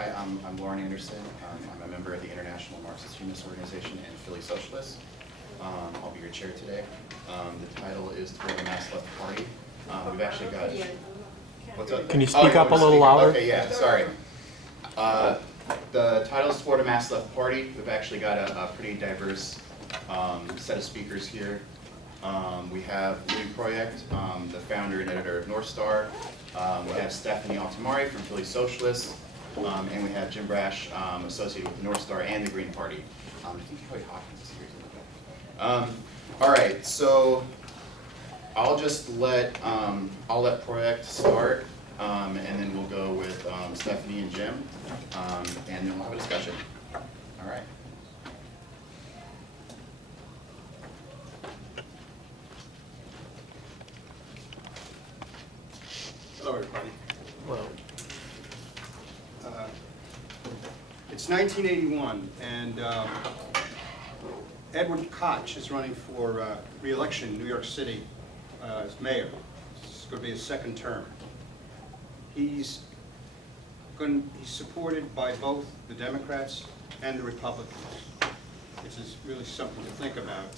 Hi, I'm Loren Anderson. I'm a member of the International Marxist Humanist Organization and Philly Socialists. I'll be your chair today. The title is Toward the Mass Left Party. We've actually got... What's up? Can you speak up a little louder? Okay, yeah, sorry. The title is Toward a Mass Left Party. We've actually got a pretty diverse set of speakers here. We have Proyect, the founder and editor of North Star. We have Stephanie Altimari from Philly Socialists. And we have Jim Brash, associated with the North Star and the Green Party. I think Troy Hawkins is here. All right, so I'll just let Proyect start, and then we'll go with Stephanie and Jim, and then we'll have a discussion. All right. Hello, everybody. Well, It's 1981, and Edward Koch is running for re-election in New York City as mayor. It's going to be his second term. He's supported by both the Democrats and the Republicans, which is really something to think about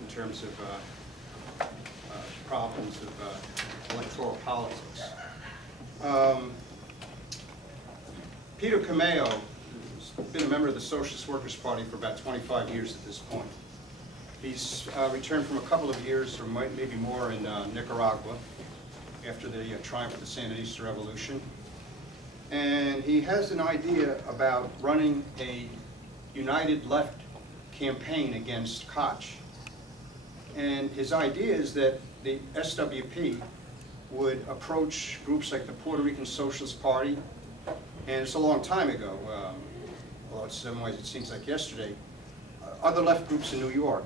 in terms of problems of electoral politics. Peter Cameo has been a member of the Socialist Workers' Party for about 25 years at this point. He's returned from a couple of years, or maybe more, in Nicaragua after the triumph of the Sandinista Revolution. And he has an idea about running a united left campaign against Koch. And his idea is that the SWP would approach groups like the Puerto Rican Socialist Party, and it's a long time ago, although in some ways it seems like yesterday, other left groups in New York.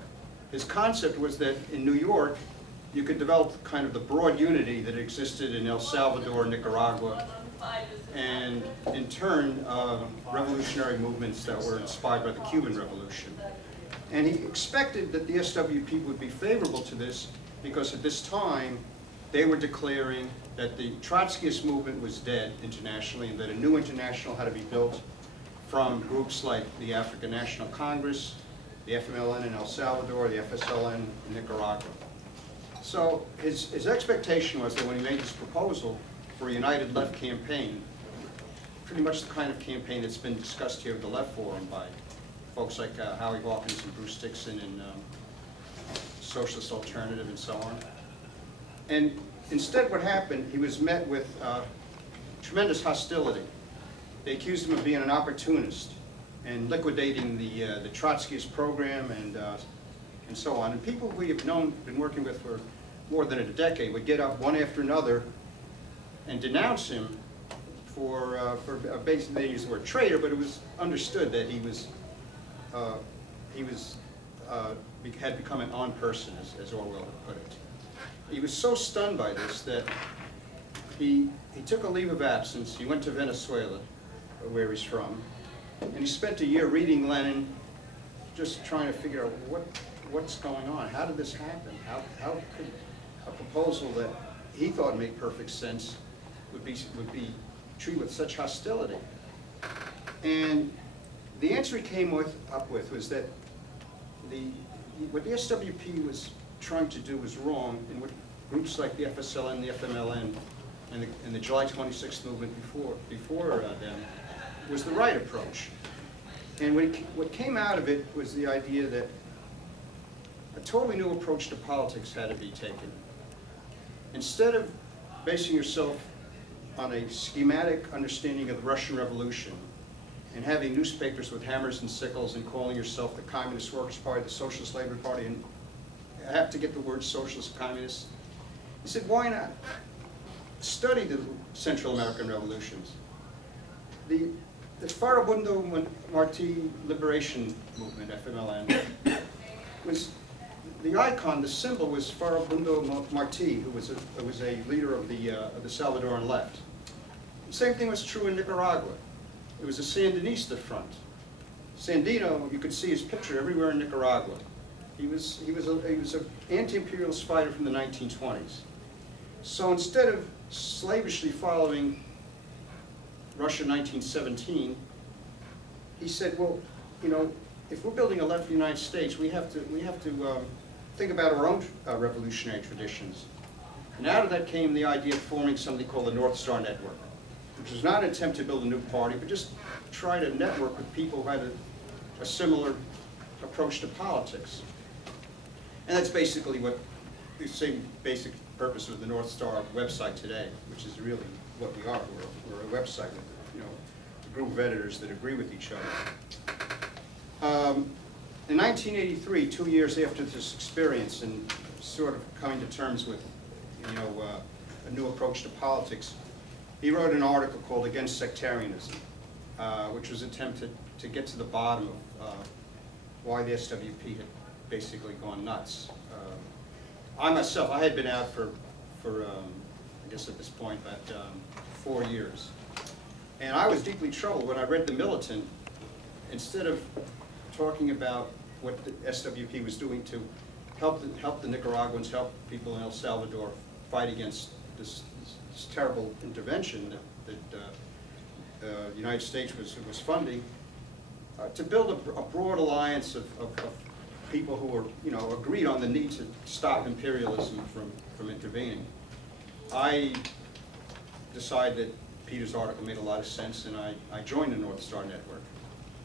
His concept was that in New York, you could develop kind of the broad unity that existed in El Salvador, Nicaragua, and in turn, revolutionary movements that were inspired by the Cuban Revolution. And he expected that the SWP would be favorable to this because at this time, they were declaring that the Trotskyist movement was dead internationally and that a new international had to be built from groups like the African National Congress, the FMLN in El Salvador, the FSLN in Nicaragua. So his expectation was that when he made this proposal for a united left campaign, pretty much the kind of campaign that's been discussed here at the Left Forum by folks like Howie Hawkins and Bruce Dixon and Socialist Alternative and so on. And instead what happened, he was met with tremendous hostility. They accused him of being an opportunist and liquidating the Trotskyist program and so on. And people we have been working with for more than a decade would get up one after another and denounce him for basically, they used the word traitor, but it was understood that he had become an on person, as Orwell would put it. He was so stunned by this that he took a leave of absence. He went to Venezuela, where he's from, and he spent a year reading Lenin, just trying to figure out what's going on. How did this happen? How could a proposal that he thought made perfect sense would be treated with such hostility? And the answer he came up with was that what the SWP was trying to do was wrong, and what groups like the FSLN, the FMLN, and the July 26th movement before them was the right approach. And what came out of it was the idea that a totally new approach to politics had to be taken. Instead of basing yourself on a schematic understanding of the Russian Revolution and having newspapers with hammers and sickles and calling yourself the Communist Workers' Party, the Socialist Labor Party, and I have to get the word socialist, communist. He said, why not study the Central American revolutions? The Farabundo Martí Liberation Movement, FMLN, was the icon, the symbol was Farabundo Martí, who was a leader of the Salvadoran left. The same thing was true in Nicaragua. It was a Sandinista front. Sandino, you could see his picture everywhere in Nicaragua. He was an anti-imperialist fighter from the 1920s. So instead of slavishly following Russia 1917, he said, well, you know, if we're building a left for the United States, we have to think about our own revolutionary traditions. And out of that came the idea of forming something called the North Star Network, which was not an attempt to build a new party, but just try to network with people who had a similar approach to politics. And that's basically what the same basic purpose of the North Star website today, which is really what we are. We're a website with, you know, a group of editors that agree with each other. In 1983, 2 years after this experience and sort of coming to terms with, you know, a new approach to politics, he wrote an article called Against Sectarianism, which was attempted to get to the bottom of why the SWP had basically gone nuts. I myself, I had been out for I guess at this point, about 4 years. And I was deeply troubled when I read The Militant. Instead of talking about what the SWP was doing to help the Nicaraguans, help people in El Salvador fight against this terrible intervention that the United States was funding, to build a broad alliance of people who were, you know, agreed on the need to stop imperialism from intervening. I decided that Peter's article made a lot of sense, and I joined the North Star Network.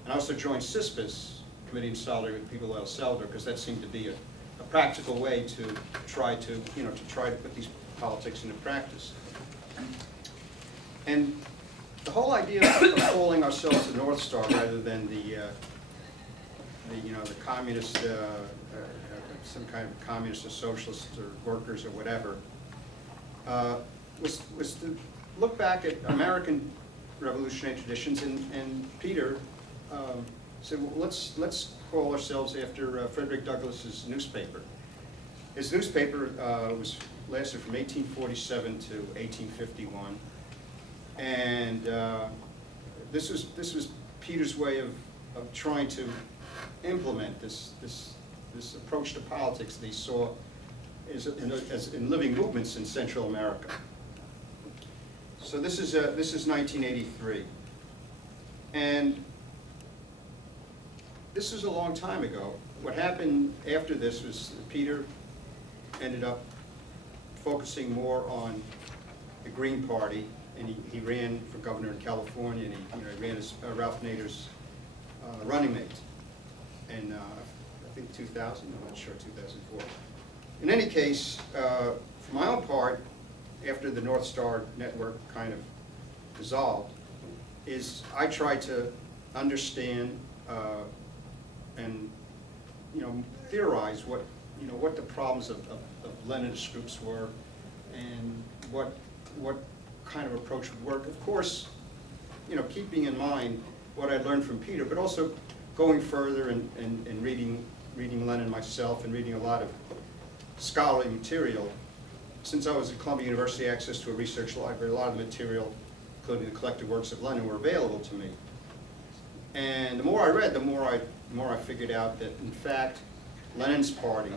And I also joined CISPAS, Committee in Solidarity with People of El Salvador, because that seemed to be a practical way to try to, you know, put these politics into practice. And the whole idea of calling ourselves the North Star rather than the communist, some kind of communist or socialist or workers or whatever, was to look back at American revolutionary traditions, and Peter said, well, let's call ourselves after Frederick Douglass's newspaper. His newspaper lasted from 1847 to 1851, and this was Peter's way of trying to implement this approach to politics that he saw as in living movements in Central America. So this is 1983, and this was a long time ago. What happened after this was Peter ended up focusing more on the Green Party, and he ran for governor in California, and he ran as Ralph Nader's running mate in I think 2000, I'm not sure, 2004. In any case, for my own part, after the North Star Network kind of dissolved, I tried to understand and theorize what the problems of Leninist groups were, and what kind of approach would work. Of course, keeping in mind what I learned from Peter, but also going further and reading Lenin myself, and reading a lot of scholarly material. Since I was at Columbia University, access to a research library, a lot of material, including the collected works of Lenin, were available to me. And the more I read, the more I figured out that, in fact, Lenin's party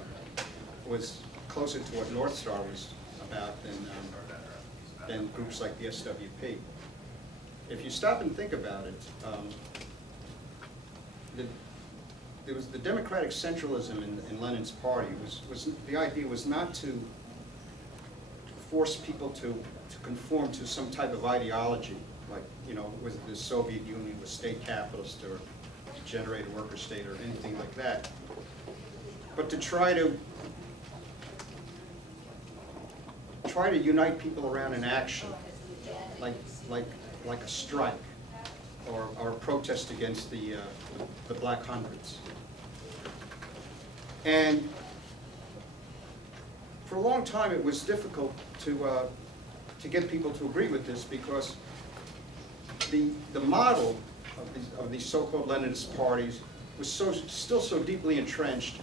was closer to what North Star was about than groups like the SWP. If you stop and think about it, there was the democratic centralism in Lenin's party. The idea was not to force people to conform to some type of ideology, like with the Soviet Union was state capitalist or to generate a worker state or anything like that, but to try to unite people around an action, like a strike or a protest against the Black Hundreds. And for a long time, it was difficult to get people to agree with this, because the model of these so-called Leninist parties was still so deeply entrenched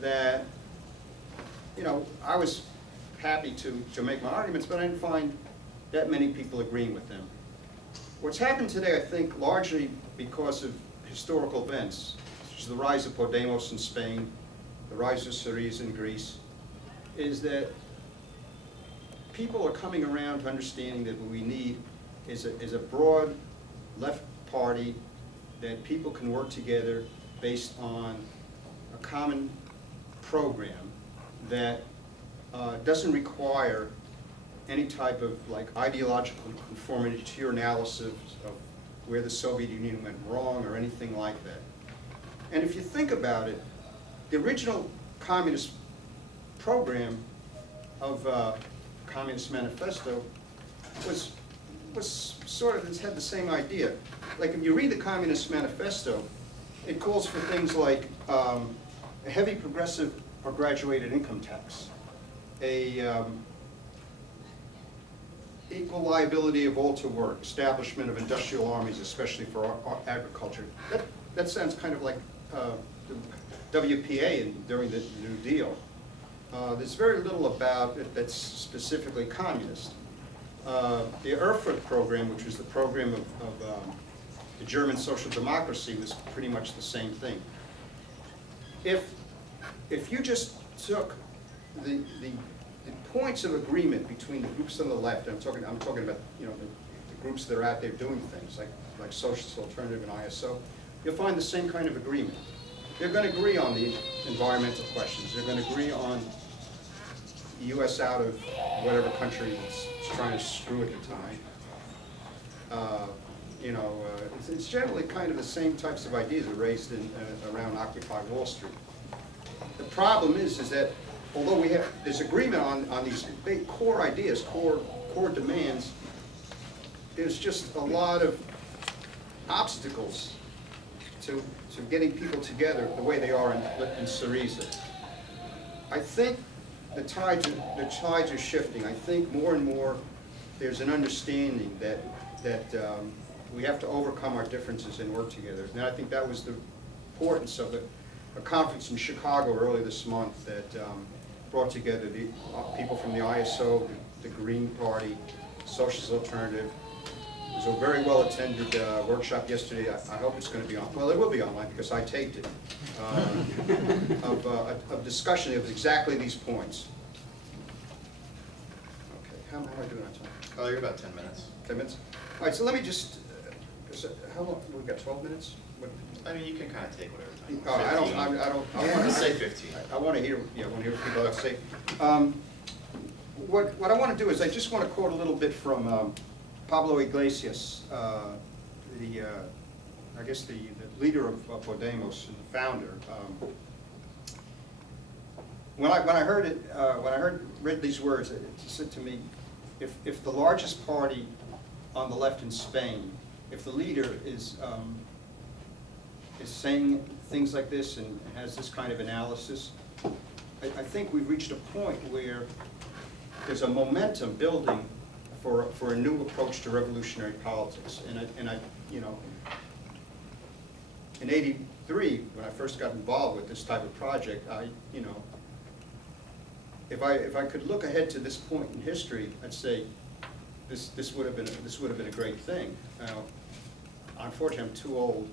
that I was happy to make my arguments, but I didn't find that many people agreeing with them. What's happened today, I think, largely because of historical events, such as the rise of Podemos in Spain, the rise of Syriza in Greece, is that people are coming around to understanding that what we need is a broad left party that people can work together based on a common program that doesn't require any type of like ideological conformity to your analysis of where the Soviet Union went wrong or anything like that. And if you think about it, the original communist program of Communist Manifesto was sort of, it had the same idea. Like if you read the Communist Manifesto, it calls for things like a heavy progressive or graduated income tax, a equal liability of all to work, establishment of industrial armies, especially for agriculture. That sounds kind of like the WPA during the New Deal. There's very little about it that's specifically communist. The Erfurt program, which was the program of the German social democracy, was pretty much the same thing. If you just took the points of agreement between the groups on the left, I'm talking about the groups that are out there doing things like Socialist, Alternative, and ISO, you'll find the same kind of agreement. They're going to agree on the environmental questions. They're going to agree on the U.S. out of whatever country it's trying to screw at the time. It's generally kind of the same types of ideas that are raised around Occupy Wall Street. The problem is that although we have this agreement on these big core ideas, core demands, there's just a lot of obstacles to getting people together the way they are in Syriza. I think the tides are shifting. I think more and more there's an understanding that we have to overcome our differences and work together. And I think that was the importance of a conference in Chicago earlier this month that brought together the people from the ISO, the Green Party, Socialist Alternative. It was a very well-attended workshop yesterday. I hope it's going to be on. Well, it will be online because I taped it. Of discussion of exactly these points. Okay, how am I doing on time? Oh, you're about 10 minutes. 10 minutes? All right, so let me just, how long, we've got 12 minutes? What? I mean, you can kind of take whatever time. I want to say 15. I want to hear, I want to hear what people have to say. What I want to do is I just want to quote a little bit from Pablo Iglesias, I guess the leader of Podemos and the founder. When I read these words, it said to me, if the largest party on the left in Spain, if the leader is saying things like this and has this kind of analysis, I think we've reached a point where there's a momentum building for a new approach to revolutionary politics. And I in '83, when I first got involved with this type of project, if I could look ahead to this point in history, I'd say this would have been a great thing. Now, unfortunately, I'm too old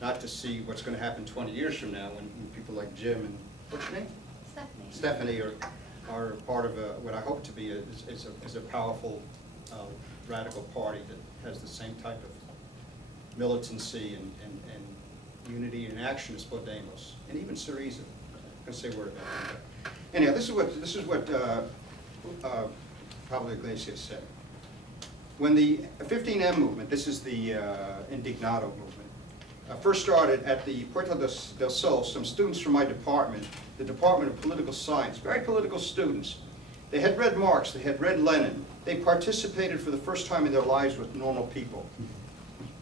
not to see what's going to happen 20 years from now when people like Jim and what's your name? Stephanie are part of what I hope to be is a powerful radical party that has the same type of militancy and unity and action as Podemos and even Syriza. I'm going to say a word about that. Anyhow, this is what Pablo Iglesias said. When the 15M movement, this is the Indignado movement, first started at the Puerta del Sol, some students from my department, the Department of Political Science, very political students. They had read Marx, they had read Lenin. They participated for the first time in their lives with normal people.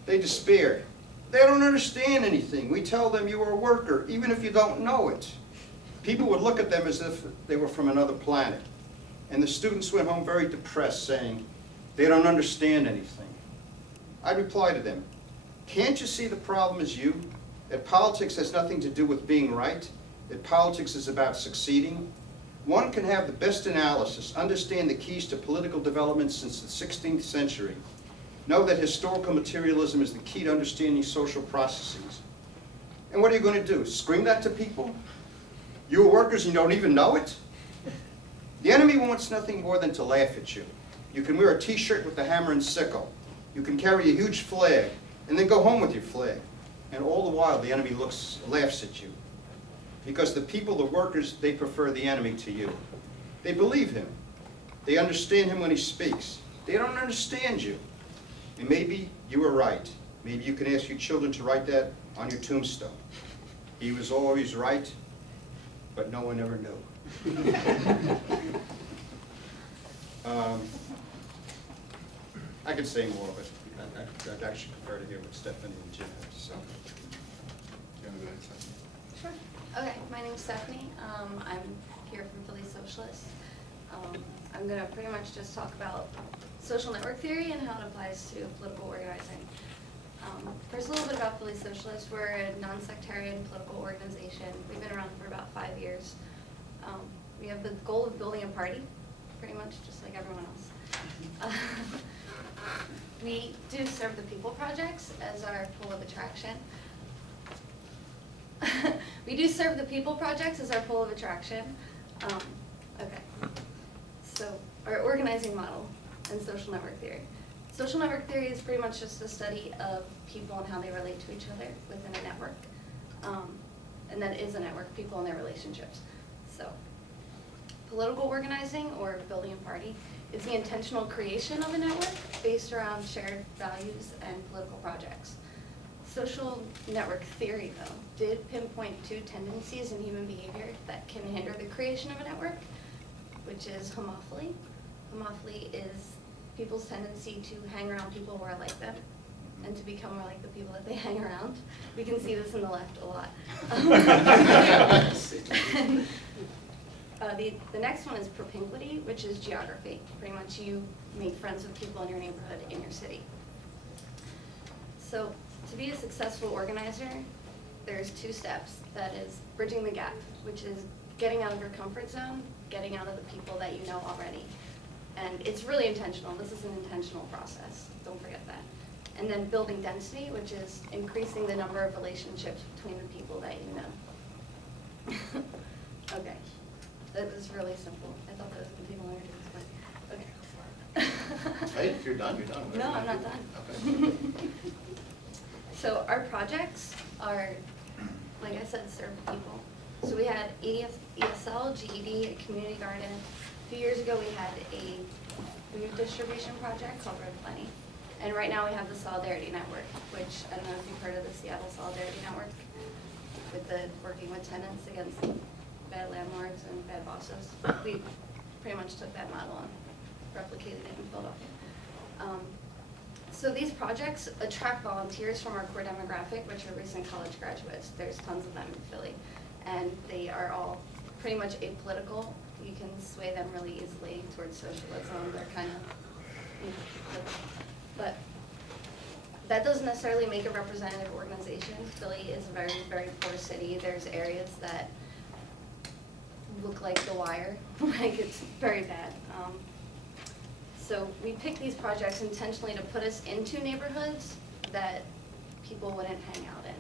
They despaired. They don't understand anything. We tell them you are a worker, even if you don't know it. People would look at them as if they were from another planet. And the students went home very depressed, saying, they don't understand anything. I replied to them, can't you see the problem is you? That politics has nothing to do with being right? That politics is about succeeding? One can have the best analysis, understand the keys to political development since the 16th century, know that historical materialism is the key to understanding social processes. And what are you going to do? Scream that to people? You are workers and you don't even know it? The enemy wants nothing more than to laugh at you. You can wear a t-shirt with the hammer and sickle. You can carry a huge flag. and then go home with your flag. And all the while, the enemy laughs at you. Because the people, the workers, they prefer the enemy to you. They believe him. They understand him when he speaks. They don't understand you. And maybe you were right. Maybe you can ask your children to write that on your tombstone. He was always right, but no one ever knew. I could say more, but I'd actually prefer to hear what Stephanie and Jim have to say. You wanna go ahead, Stephanie? Sure. Okay, my name's Stephanie. I'm here from Philly Socialists. I'm going to pretty much just talk about social network theory and how it applies to political organizing. First, a little bit about Philly Socialists. We're a non-sectarian political organization. We've been around for about 5 years. We have the goal of building a party, pretty much just like everyone else. We do serve the people projects as our pool of attraction. We do serve the people projects as our pool of attraction. Okay, so our organizing model and social network theory. Social network theory is pretty much just a study of people and how they relate to each other within a network. And that is a network, people and their relationships. So political organizing or building a party is the intentional creation of a network based around shared values and political projects. Social network theory, though, did pinpoint 2 tendencies in human behavior that can hinder the creation of a network, which is homophily. Homophily is people's tendency to hang around people who are like them and to become more like the people that they hang around. We can see this in the left a lot. The next one is propinquity, which is geography. Pretty much you make friends with people in your neighborhood, in your city. So to be a successful organizer, there's 2 steps. That is bridging the gap, which is getting out of your comfort zone, getting out of the people that you know already. And it's really intentional. This is an intentional process. Don't forget that. And then building density, which is increasing the number of relationships between the people that you know. Okay. That was really simple. I thought that was going to take longer to explain. Okay. Hey, if you're done, you're done. No, I'm not done. Okay. So our projects are, like I said, serve people. So we had ESL, GED, a community garden. A few years ago we had a food distribution project called Red Plenty. And right now we have the Solidarity Network, which I don't know if you've heard of the Seattle Solidarity Network, with the working with tenants against bad landlords and bad bosses. We pretty much took that model and replicated it in Philadelphia. So these projects attract volunteers from our core demographic, which are recent college graduates. There's tons of them in Philly. And they are all pretty much apolitical. You can sway them really easily towards socialism. They're kind of, but that doesn't necessarily make a representative organization. Philly is a very, very poor city. There's areas that look like The Wire, like it's very bad. So we picked these projects intentionally to put us into neighborhoods that people wouldn't hang out in.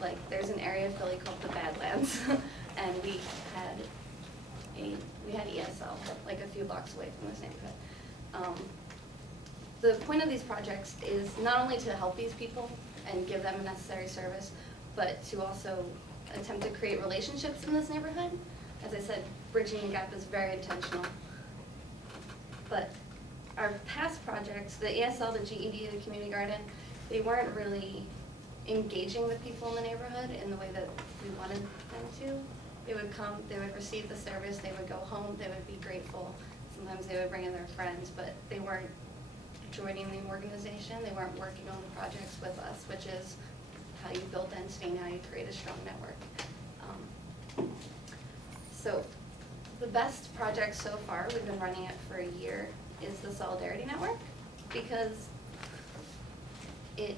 Like there's an area of Philly called the Badlands, and we had ESL like a few blocks away from this neighborhood. The point of these projects is not only to help these people and give them a necessary service, but to also attempt to create relationships in this neighborhood. As I said, bridging the gap is very intentional. But our past projects, the ESL, the GED, the community garden, they weren't really engaging the people in the neighborhood in the way that we wanted them to. They would come, they would receive the service, they would go home, they would be grateful. Sometimes they would bring in their friends, but they weren't joining the organization. They weren't working on the projects with us, which is how you build density and how you create a strong network. So the best project so far, we've been running it for a year, is the Solidarity Network, because it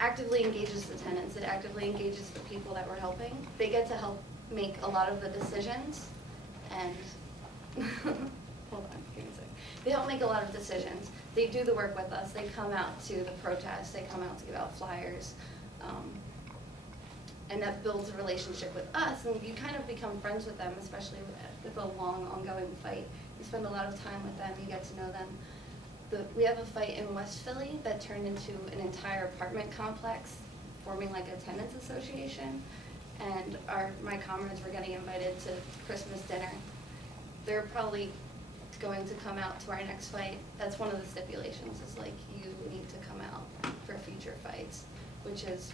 actively engages the tenants, it actively engages the people that we're helping. They get to help make a lot of the decisions, and hold on, give me a second. They help make a lot of decisions. They do the work with us. They come out to the protests, they come out to give out flyers, and that builds a relationship with us, and you kind of become friends with them, especially with a long, ongoing fight. You spend a lot of time with them, you get to know them. we have a fight in West Philly that turned into an entire apartment complex, forming like a tenants association. And my comrades were getting invited to Christmas dinner. They're probably going to come out to our next fight. That's one of the stipulations, is like, you need to come out for future fights, which is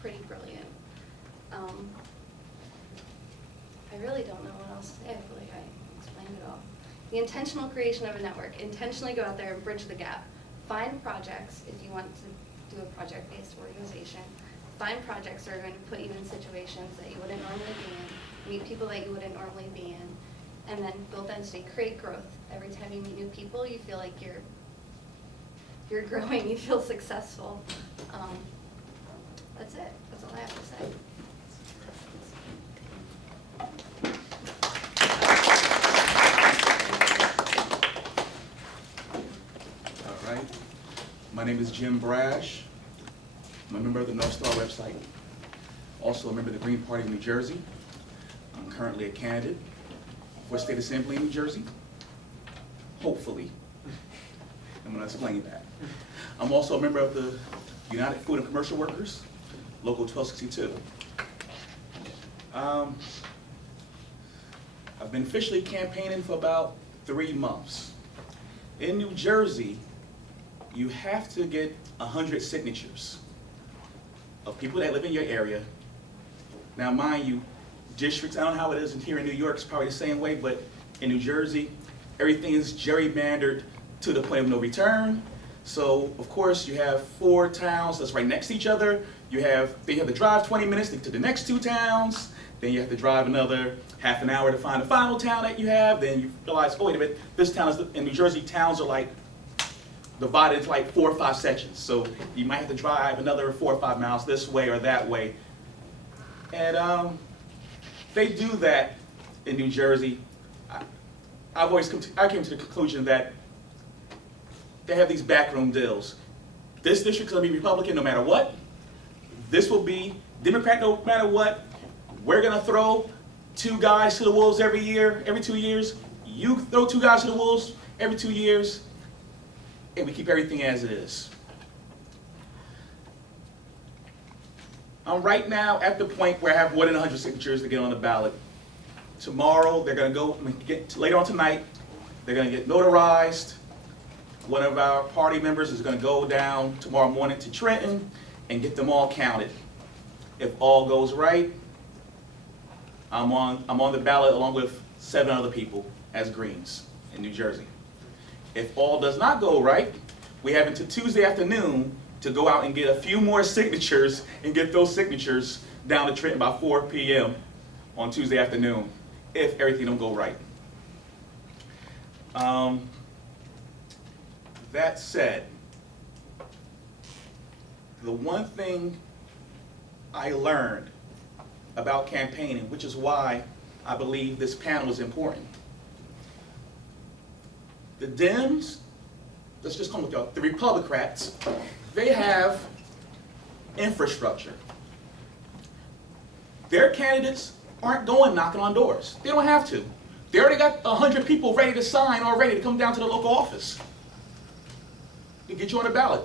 pretty brilliant. I really don't know what else to say. I feel like I explained it all. The intentional creation of a network. Intentionally go out there and bridge the gap. Find projects if you want to do a project-based organization. Find projects that are going to put you in situations that you wouldn't normally be in. Meet people that you wouldn't normally be in. And then build density, create growth. Every time you meet new people, you feel like you're growing, you feel successful. That's it. That's all I have to say. All right. My name is Jim Brash. I'm a member of the North Star website. Also a member of the Green Party of New Jersey. I'm currently a candidate for State Assembly in New Jersey. Hopefully. I'm going to explain that. I'm also a member of the United Food and Commercial Workers, Local 1262. I've been officially campaigning for about 3 months. In New Jersey, you have to get 100 signatures of people that live in your area. Now, mind you, districts, I don't know how it is in here in New York, it's probably the same way, but in New Jersey, everything is gerrymandered to the point of no return. So, of course, you have 4 towns that's right next to each other. Then you have to drive 20 minutes to the next 2 towns. Then you have to drive another half an hour to find the final town that you have. Then you realize, oh, wait a minute, this town is, in New Jersey, towns are like divided into like 4 or 5 sections. So you might have to drive another 4 or 5 miles this way or that way. And they do that in New Jersey. I came to the conclusion that they have these backroom deals. This district's gonna be Republican no matter what. This will be Democrat no matter what. We're gonna throw 2 guys to the wolves every year, every 2 years. You throw 2 guys to the wolves every 2 years, and we keep everything as it is. I'm right now at the point where I have more than 100 signatures to get on the ballot. Tomorrow, they're gonna go, later on tonight, they're gonna get notarized. One of our party members is gonna go down tomorrow morning to Trenton and get them all counted. If all goes right, I'm on the ballot along with 7 other people as Greens in New Jersey. If all does not go right, we have until Tuesday afternoon to go out and get a few more signatures and get those signatures down to Trenton by 4 p.m. on Tuesday afternoon, if everything don't go right. That said, the one thing I learned about campaigning, which is why I believe this panel is important. The Dems, let's just call them the Republicrats, they have infrastructure. Their candidates aren't going knocking on doors. They don't have to. They already got 100 people ready to sign already to come down to the local office to get you on the ballot.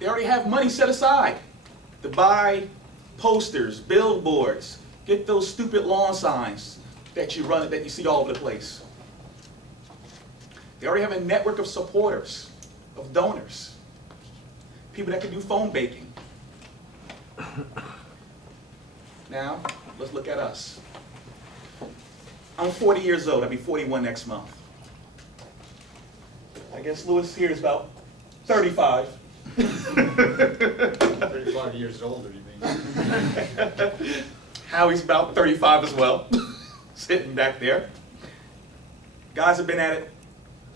They already have money set aside to buy posters, billboards, get those stupid lawn signs that you see all over the place. They already have a network of supporters, of donors, people that can do phone baking. Now, let's look at us. I'm 40 years old. I'll be 41 next month. I guess Lewis here is about 35. 35 years older, you mean? Howie's about 35 as well, sitting back there. Guys have been at it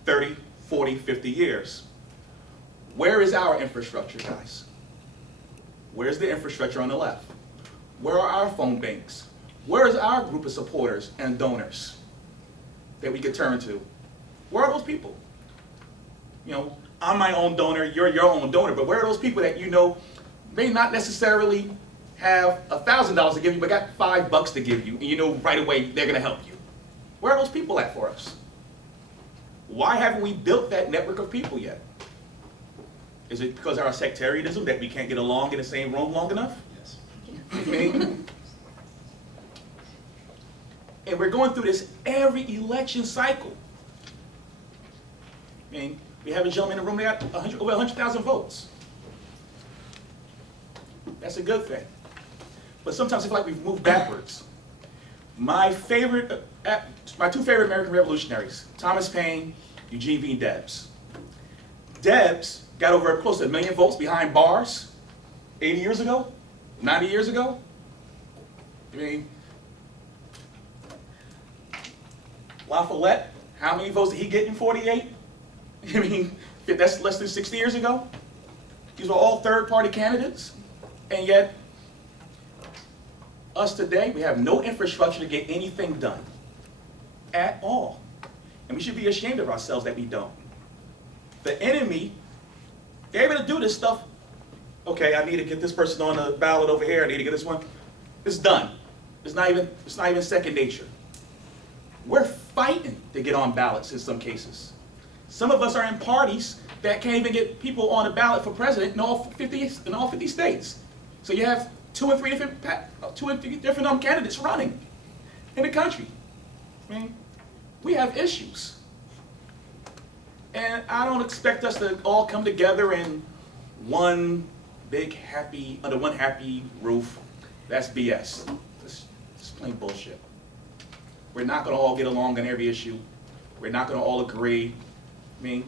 30, 40, 50 years. Where is our infrastructure, guys? Where's the infrastructure on the left? Where are our phone banks? Where is our group of supporters and donors that we could turn to? Where are those people? You know, I'm my own donor, you're your own donor, but where are those people that you know may not necessarily have $1,000 to give you, but got $5 to give you, and you know right away they're gonna help you? Where are those people at for us? Why haven't we built that network of people yet? Is it because of our sectarianism that we can't get along in the same room long enough? Yes. I mean, and we're going through this every election cycle. I mean, we have a gentleman in the room that got over 100,000 votes. That's a good thing. But sometimes I feel like we've moved backwards. My two favorite American revolutionaries, Thomas Paine, Eugene V. Debs. Debs got over close to 1 million votes behind bars 80 years ago, 90 years ago. I mean, La Follette, how many votes did he get in 48? I mean, that's less than 60 years ago. These were all third-party candidates. And yet, us today, we have no infrastructure to get anything done at all. And we should be ashamed of ourselves that we don't. The enemy, they're able to do this stuff. Okay, I need to get this person on the ballot over here. I need to get this one. It's done. It's not even second nature. We're fighting to get on ballots in some cases. Some of us are in parties that can't even get people on the ballot for president in all 50 states. So you have two and three different candidates running in the country. I mean, we have issues. And I don't expect us to all come together in one big happy, under one happy roof. That's BS. It's plain bullshit. We're not going to all get along on every issue. We're not going to all agree. I mean,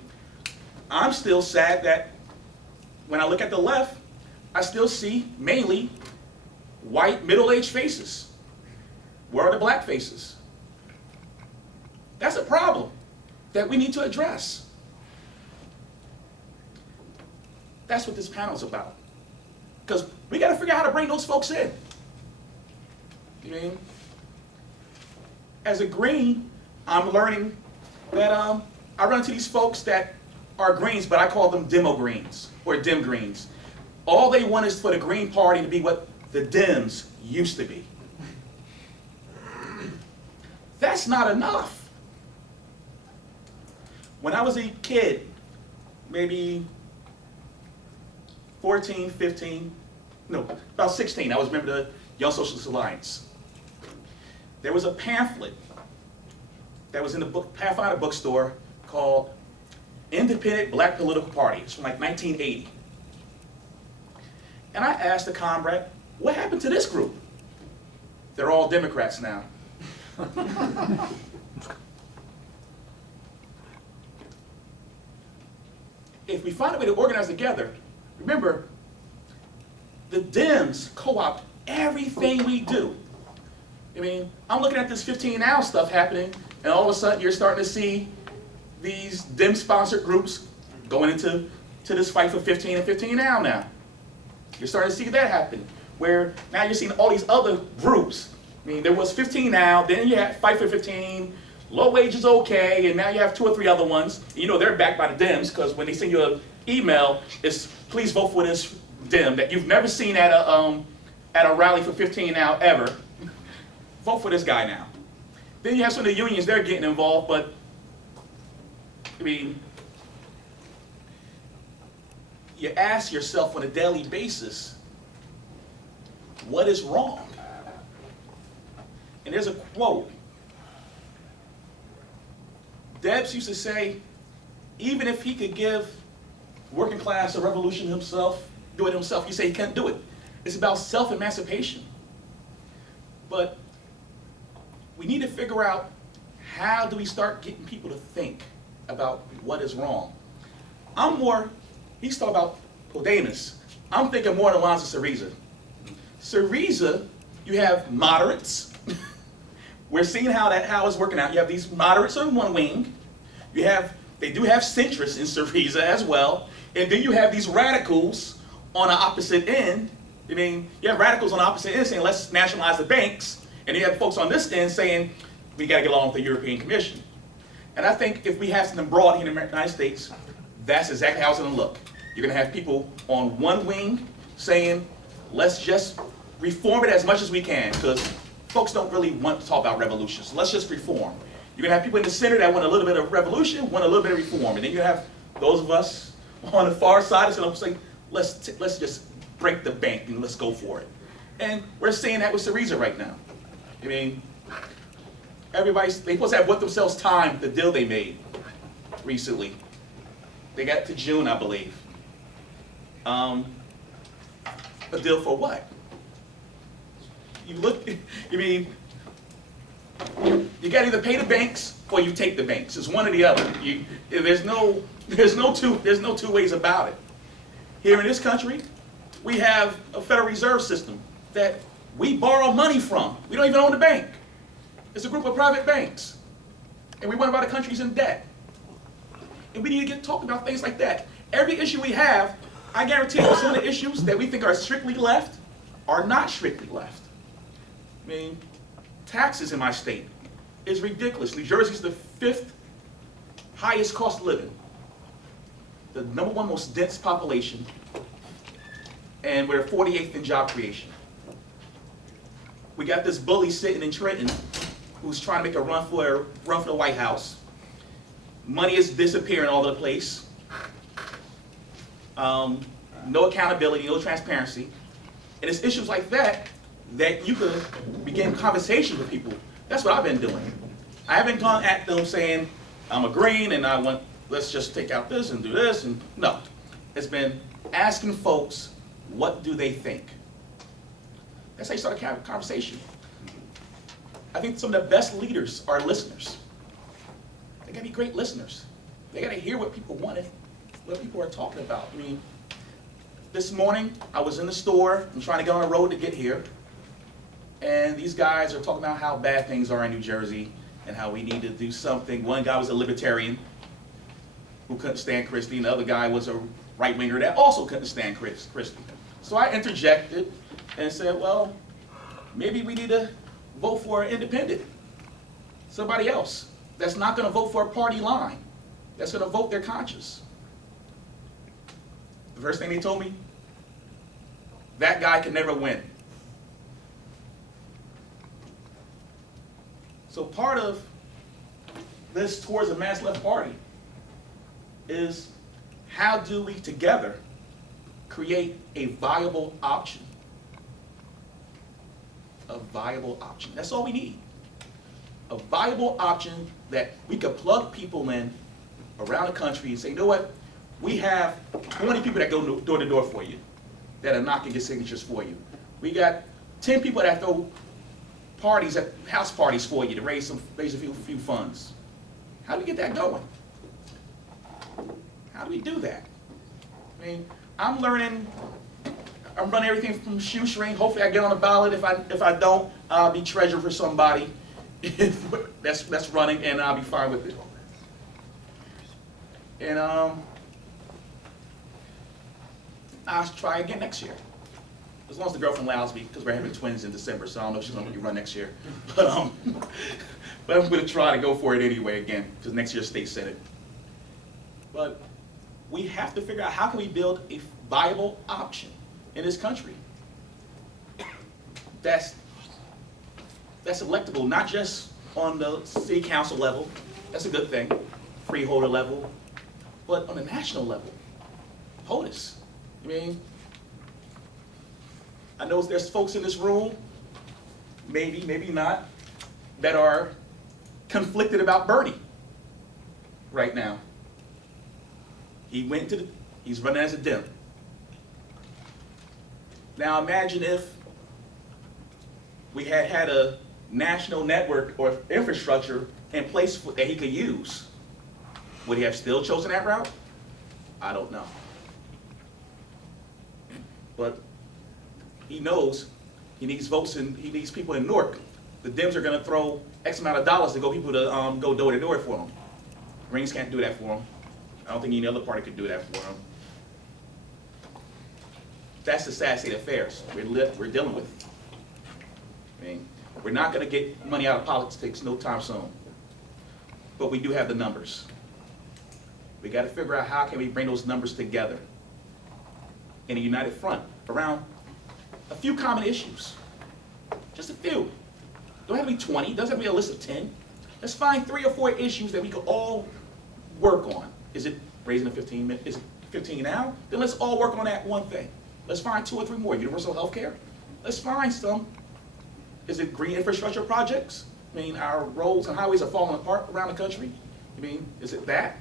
I'm still sad that when I look at the left, I still see mainly white middle-aged faces. Where are the black faces? That's a problem that we need to address. That's what this panel's about. Because we got to figure out how to bring those folks in. You mean? As a Green, I'm learning that I run into these folks that are Greens, but I call them demo Greens or dim Greens. All they want is for the Green Party to be what the Dems used to be. That's not enough. When I was a kid, maybe 14, 15, no, about 16, I was a member of the Young Socialist Alliance. There was a pamphlet that was in the Pathfinder bookstore called Independent Black Political Party. It's from like 1980. And I asked the comrade, what happened to this group? They're all Democrats now. If we find a way to organize together, remember, the Dems co-opt everything we do. I mean, I'm looking at this 15 now stuff happening, and all of a sudden you're starting to see these Dem-sponsored groups going into this fight for 15 and 15 now. You're starting to see that happen, where now you're seeing all these other groups. I mean, there was 15 now, then you had Fight for 15, low wage is okay, and now you have 2 or 3 other ones. You know they're backed by the Dems, because when they send you an email, it's please vote for this Dem that you've never seen at a rally for 15 now ever. Vote for this guy now. Then you have some of the unions, they're getting involved, but I mean, you ask yourself on a daily basis, what is wrong? And there's a quote. Debs used to say, even if he could give working class a revolution himself, do it himself, you say he can't do it. It's about self-emancipation. But we need to figure out, how do we start getting people to think about what is wrong? He's talking about Podemos. I'm thinking more along the lines of Syriza. Syriza, you have moderates. We're seeing how it's working out. You have these moderates on one wing. They do have centrists in Syriza as well. And then you have these radicals on the opposite end. I mean, you have radicals on the opposite end saying, let's nationalize the banks. And you have folks on this end saying, we got to get along with the European Commission. And I think if we have something broad here in the United States, that's exactly how it's going to look. You're going to have people on one wing saying, let's just reform it as much as we can, because folks don't really want to talk about revolutions. Let's just reform. You're gonna have people in the center that want a little bit of revolution, want a little bit of reform, and then you have those of us on the far side that's gonna say, let's just break the bank and let's go for it. And we're seeing that with Syriza right now. I mean, they supposed to have bought themselves time, the deal they made recently. They got to June, I believe. A deal for what? You look, I mean, you got to either pay the banks or you take the banks. It's one or the other. There's no two ways about it. Here in this country, we have a Federal Reserve System that we borrow money from. We don't even own the bank. It's a group of private banks. And we run about the country's in debt. And we need to talk about things like that. Every issue we have, I guarantee you some of the issues that we think are strictly left are not strictly left. I mean, taxes in my state is ridiculous. New Jersey's the 5th highest cost of living. The #1 most dense population. And we're 48th in job creation. We got this bully sitting in Trenton who's trying to make a run for the White House. Money is disappearing all over the place. No accountability, no transparency. And it's issues like that that you could begin conversations with people. That's what I've been doing. I haven't gone at them saying, I'm agreeing and let's just take out this and do this. And no, it's been asking folks, what do they think? That's how you start a conversation. I think some of the best leaders are listeners. They gotta be great listeners. They gotta hear what people want, what people are talking about. I mean, this morning, I was in the store, I'm trying to get on the road to get here, and these guys are talking about how bad things are in New Jersey and how we need to do something. One guy was a libertarian who couldn't stand Christie, and the other guy was a right-winger that also couldn't stand Christie. So I interjected and said, well, maybe we need to vote for an independent, somebody else that's not going to vote for a party line, that's going to vote their conscience. The first thing they told me, that guy can never win. So part of this towards a mass left party is how do we together create a viable option? A viable option. That's all we need. A viable option that we could plug people in around the country and say, you know what? We have 20 people that go door to door for you, that are knocking your signatures for you. We got 10 people that throw parties at house parties for you to raise a few funds. How do we get that going? How do we do that? I mean, I'm running everything from shoestring. Hopefully I get on the ballot. If I don't, I'll be treasurer for somebody that's running, and I'll be fine with it. And I'll try again next year. As long as the girlfriend allows me, because we're having twins in December, so I don't know if she's gonna let me run next year. But I'm gonna try to go for it anyway again, because next year's state senate. But we have to figure out how can we build a viable option in this country that's electable, not just on the city council level, that's a good thing, freeholder level, but on the national level. POTUS. I mean, I know there's folks in this room, maybe not, that are conflicted about Bernie right now. He's running as a Dem. Now imagine if we had a national network or infrastructure in place that he could use. Would he have still chosen that route? I don't know. But he knows he needs votes and he needs people in Newark. The Dems are going to throw X amount of dollars to go people to go door to door for him. Greens can't do that for him. I don't think any other party could do that for him. That's the sad state of affairs we're dealing with. I mean, we're not going to get money out of politics no time soon. But we do have the numbers. We got to figure out how can we bring those numbers together in a united front around a few common issues. Just a few. Don't have to be 20, doesn't have to be a list of 10. Let's find 3 or 4 issues that we could all work on. Is it raising the 15 minutes? Is it 15 now? Then let's all work on that one thing. Let's find 2 or 3 more. Universal health care? Let's find some. Is it green infrastructure projects? I mean, our roads and highways are falling apart around the country. I mean, is it that?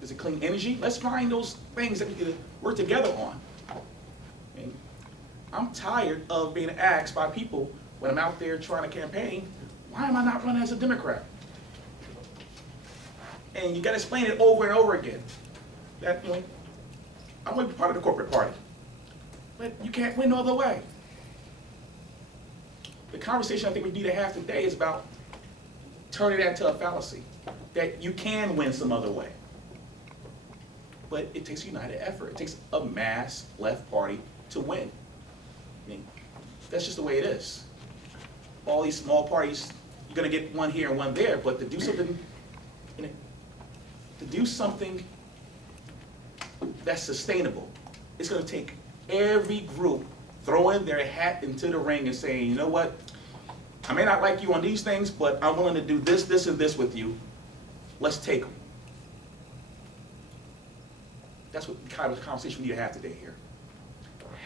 Is it clean energy? Let's find those things that we can work together on. I mean, I'm tired of being asked by people when I'm out there trying to campaign, why am I not running as a Democrat? And you got to explain it over and over again. That, you know, I'm going to be part of the corporate party, but you can't win no other way. The conversation I think we need to have today is about turning that into a fallacy, that you can win some other way. But it takes a united effort. It takes a mass left party to win. I mean, that's just the way it is. All these small parties, you're going to get one here and one there, but to do something, you know, to do something that's sustainable, it's going to take every group throwing their hat into the ring and saying, you know what, I may not like you on these things, but I'm willing to do this, this, and this with you. Let's take them. That's what kind of conversation we need to have today here.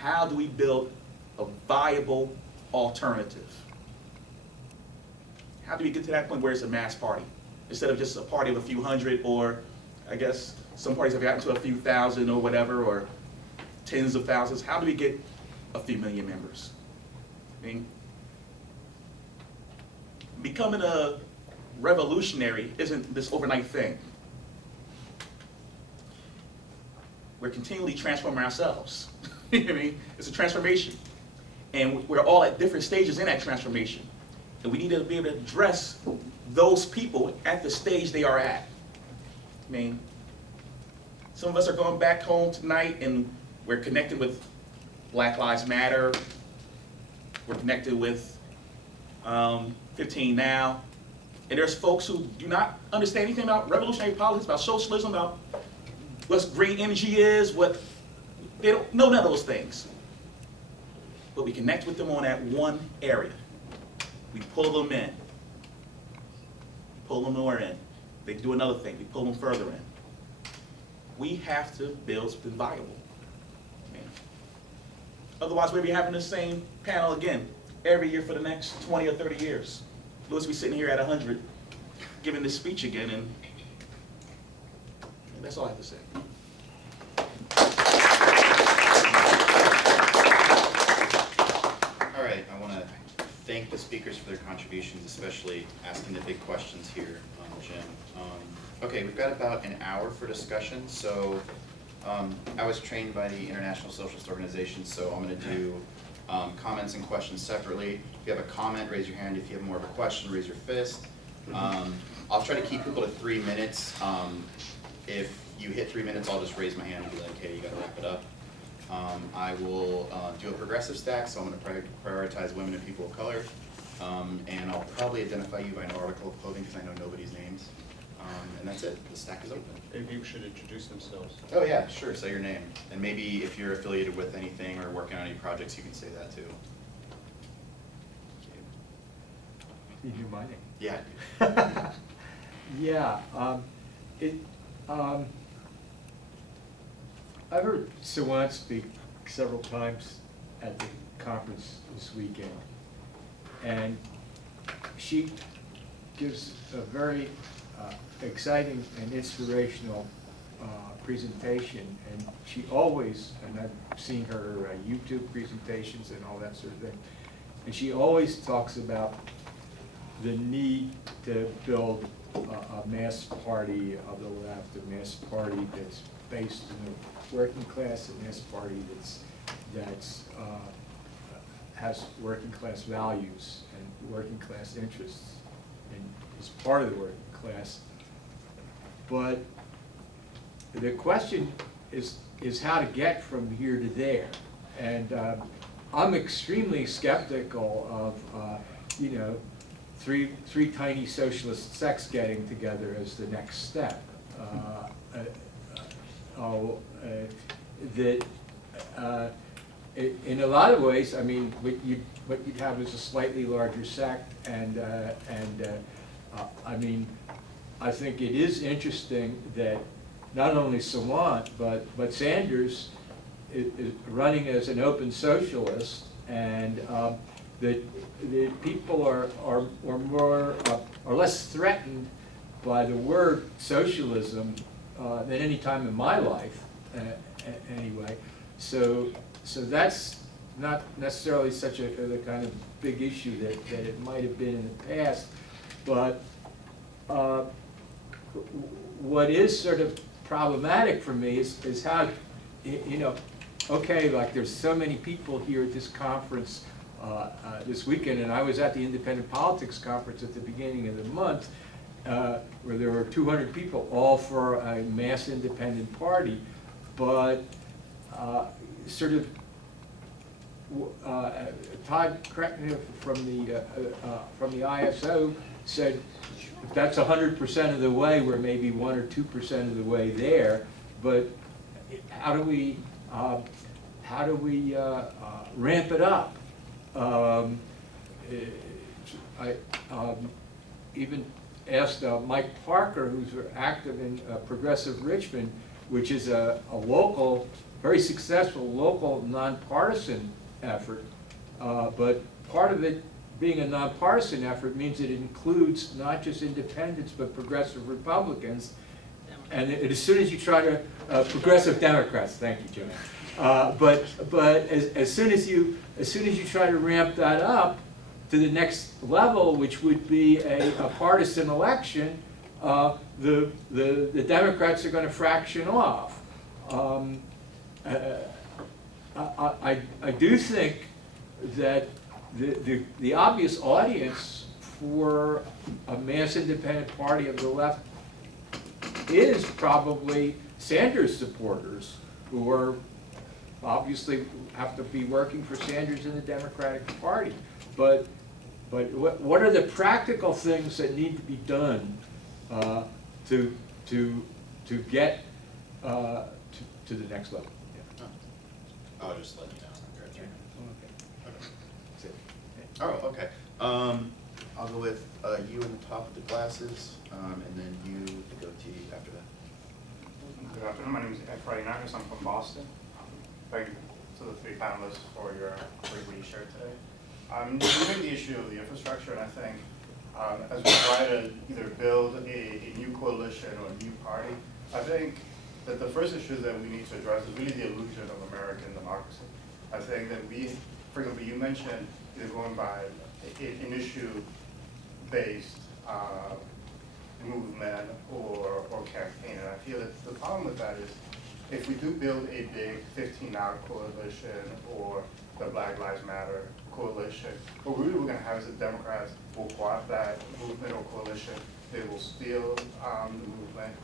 How do we build a viable alternative? How do we get to that point where it's a mass party? Instead of just a party of a few hundred, or I guess some parties have gotten to a few thousand or whatever, or tens of thousands. How do we get a few million members? I mean, becoming a revolutionary isn't this overnight thing. We're continually transforming ourselves. I mean, it's a transformation. And we're all at different stages in that transformation. And we need to be able to address those people at the stage they are at. I mean, some of us are going back home tonight and we're connected with Black Lives Matter. We're connected with 15 Now. And there's folks who do not understand anything about revolutionary politics, about socialism, about what green energy is, they don't know none of those things. But we connect with them on that one area. We pull them in. Pull them more in. They do another thing. We pull them further in. We have to build something viable. Otherwise, we'll be having the same panel again every year for the next 20 or 30 years. Louis will be sitting here at 100, giving this speech again, and that's all I have to say. All right, I want to thank the speakers for their contributions, especially asking the big questions here, Jim. Okay, we've got about an hour for discussion, so I was trained by the International Socialist Organization, so I'm going to do comments and questions separately. If you have a comment, raise your hand. If you have more of a question, raise your fist. I'll try to keep people to 3 minutes. If you hit 3 minutes, I'll just raise my hand and be like, okay, you got to wrap it up. I will do a progressive stack, so I'm going to prioritize women and people of color. And I'll probably identify you by an article of clothing because I know nobody's names. And that's it. The stack is open. Maybe people should introduce themselves. Oh yeah, sure, say your name. And maybe if you're affiliated with anything or working on any projects, you can say that too. You knew my name. Yeah. Yeah, I've heard Sawan speak several times at the conference this weekend, and she gives a very exciting and inspirational presentation, and she always, and I've seen her YouTube presentations and all that sort of thing, and she always talks about the need to build a mass party of the left, a mass party that's based in the working class, a mass party that's has working class values and working class interests and is part of the working class. But the question is how to get from here to there. And I'm extremely skeptical of, you know, three tiny socialist sects getting together as the next step. In a lot of ways, I mean, what you'd have is a slightly larger sect and I mean, I think it is interesting that not only Sawant, but Sanders is running as an open socialist, and that the people are more are less threatened by the word socialism than any time in my life, anyway. So that's not necessarily such a kind of big issue that it might have been in the past, but what is sort of problematic for me is how, you know, okay, like there's so many people here at this conference this weekend, and I was at the Independent Politics Conference at the beginning of the month, where there were 200 people, all for a mass independent party, but sort of Todd Kretnick from the ISO said, if that's 100% of the way, we're maybe 1 or 2% of the way there. But how do we ramp it up? I even asked Mike Parker, who's active in Progressive Richmond, which is a local, very successful local nonpartisan effort. But part of it being a nonpartisan effort means that it includes not just independents but progressive Republicans. And as soon as you try to, progressive Democrats, thank you, Jim. But as soon as you try to ramp that up to the next level, which would be a partisan election, the Democrats are going to fraction off. I do think that the obvious audience for a mass independent party of the left is probably Sanders supporters, who are obviously have to be working for Sanders in the Democratic Party. But what are the practical things that need to be done to get to the next level? Yeah. I'll just let you know. Okay. Oh, okay. I'll go with you in the top of the glasses, and then you the goatee after that. Good afternoon. My name is Ed Fredinaris. I'm from Boston. Thank you to the three panelists for your great what you shared today. Moving the issue of the infrastructure, and I think as we try to either build a new coalition or a new party, I think that the first issue that we need to address is really the illusion of American democracy. I think that we, for example, you mentioned either going by an issue-based movement or campaign, and I feel that the problem with that is if we do build a big 15-hour coalition or the Black Lives Matter coalition, what really we're going to have is the Democrats will co-opt that movement or coalition, they will steal the movement,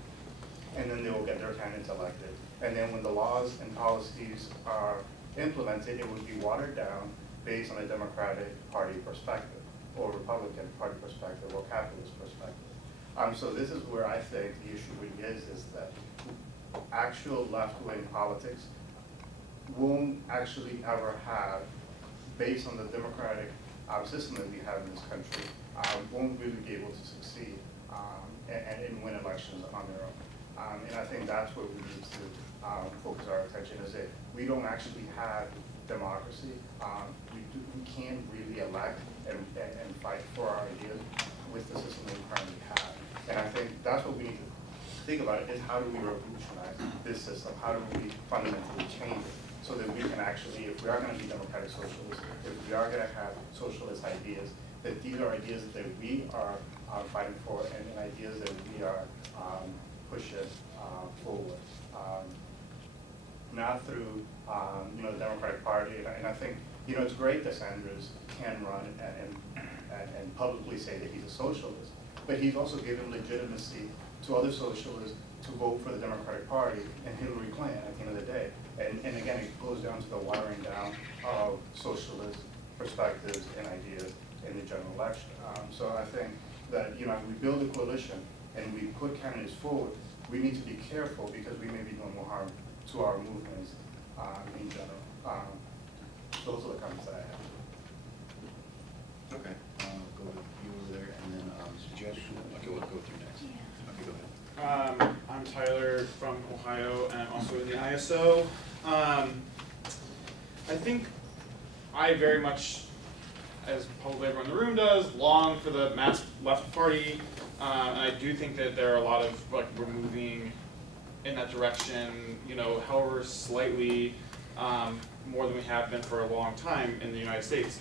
and then they will get their candidates elected. And then when the laws and policies are implemented, it would be watered down based on a Democratic Party perspective, or Republican Party perspective, or capitalist perspective. So this is where I think the issue really is that actual left-wing politics won't actually ever have, based on the democratic system that we have in this country, won't really be able to succeed and win elections on their own. And I think that's where we need to focus our attention, is that we don't actually have democracy. We can't really elect and fight for our ideas with the system that we currently have. And I think that's what we need to think about, is how do we revolutionize this system? How do we fundamentally change it so that we can actually, if we are going to be democratic socialists, if we are going to have socialist ideas, that these are ideas that we are fighting for and ideas that we are pushing forward. Not through the Democratic Party, and I think it's great that Sanders can run and publicly say that he's a socialist, but he's also given legitimacy to other socialists to vote for the Democratic Party and Hillary Clinton at the end of the day. And again, it goes down to the watering down of socialist perspectives and ideas in the general election. So I think that if we build a coalition and we put candidates forward, we need to be careful because we may be doing more harm to our movements in general. Those are the comments that I have. Okay. I'll go with you over there, and then Did you have, okay, we'll go through next. Okay, go ahead. I'm Tyler from Ohio, and I'm also in the ISO. I think I very much, as probably everyone in the room does, long for the mass left party. And I do think that there are a lot of, like, we're moving in that direction, you know, however slightly more than we have been for a long time in the United States.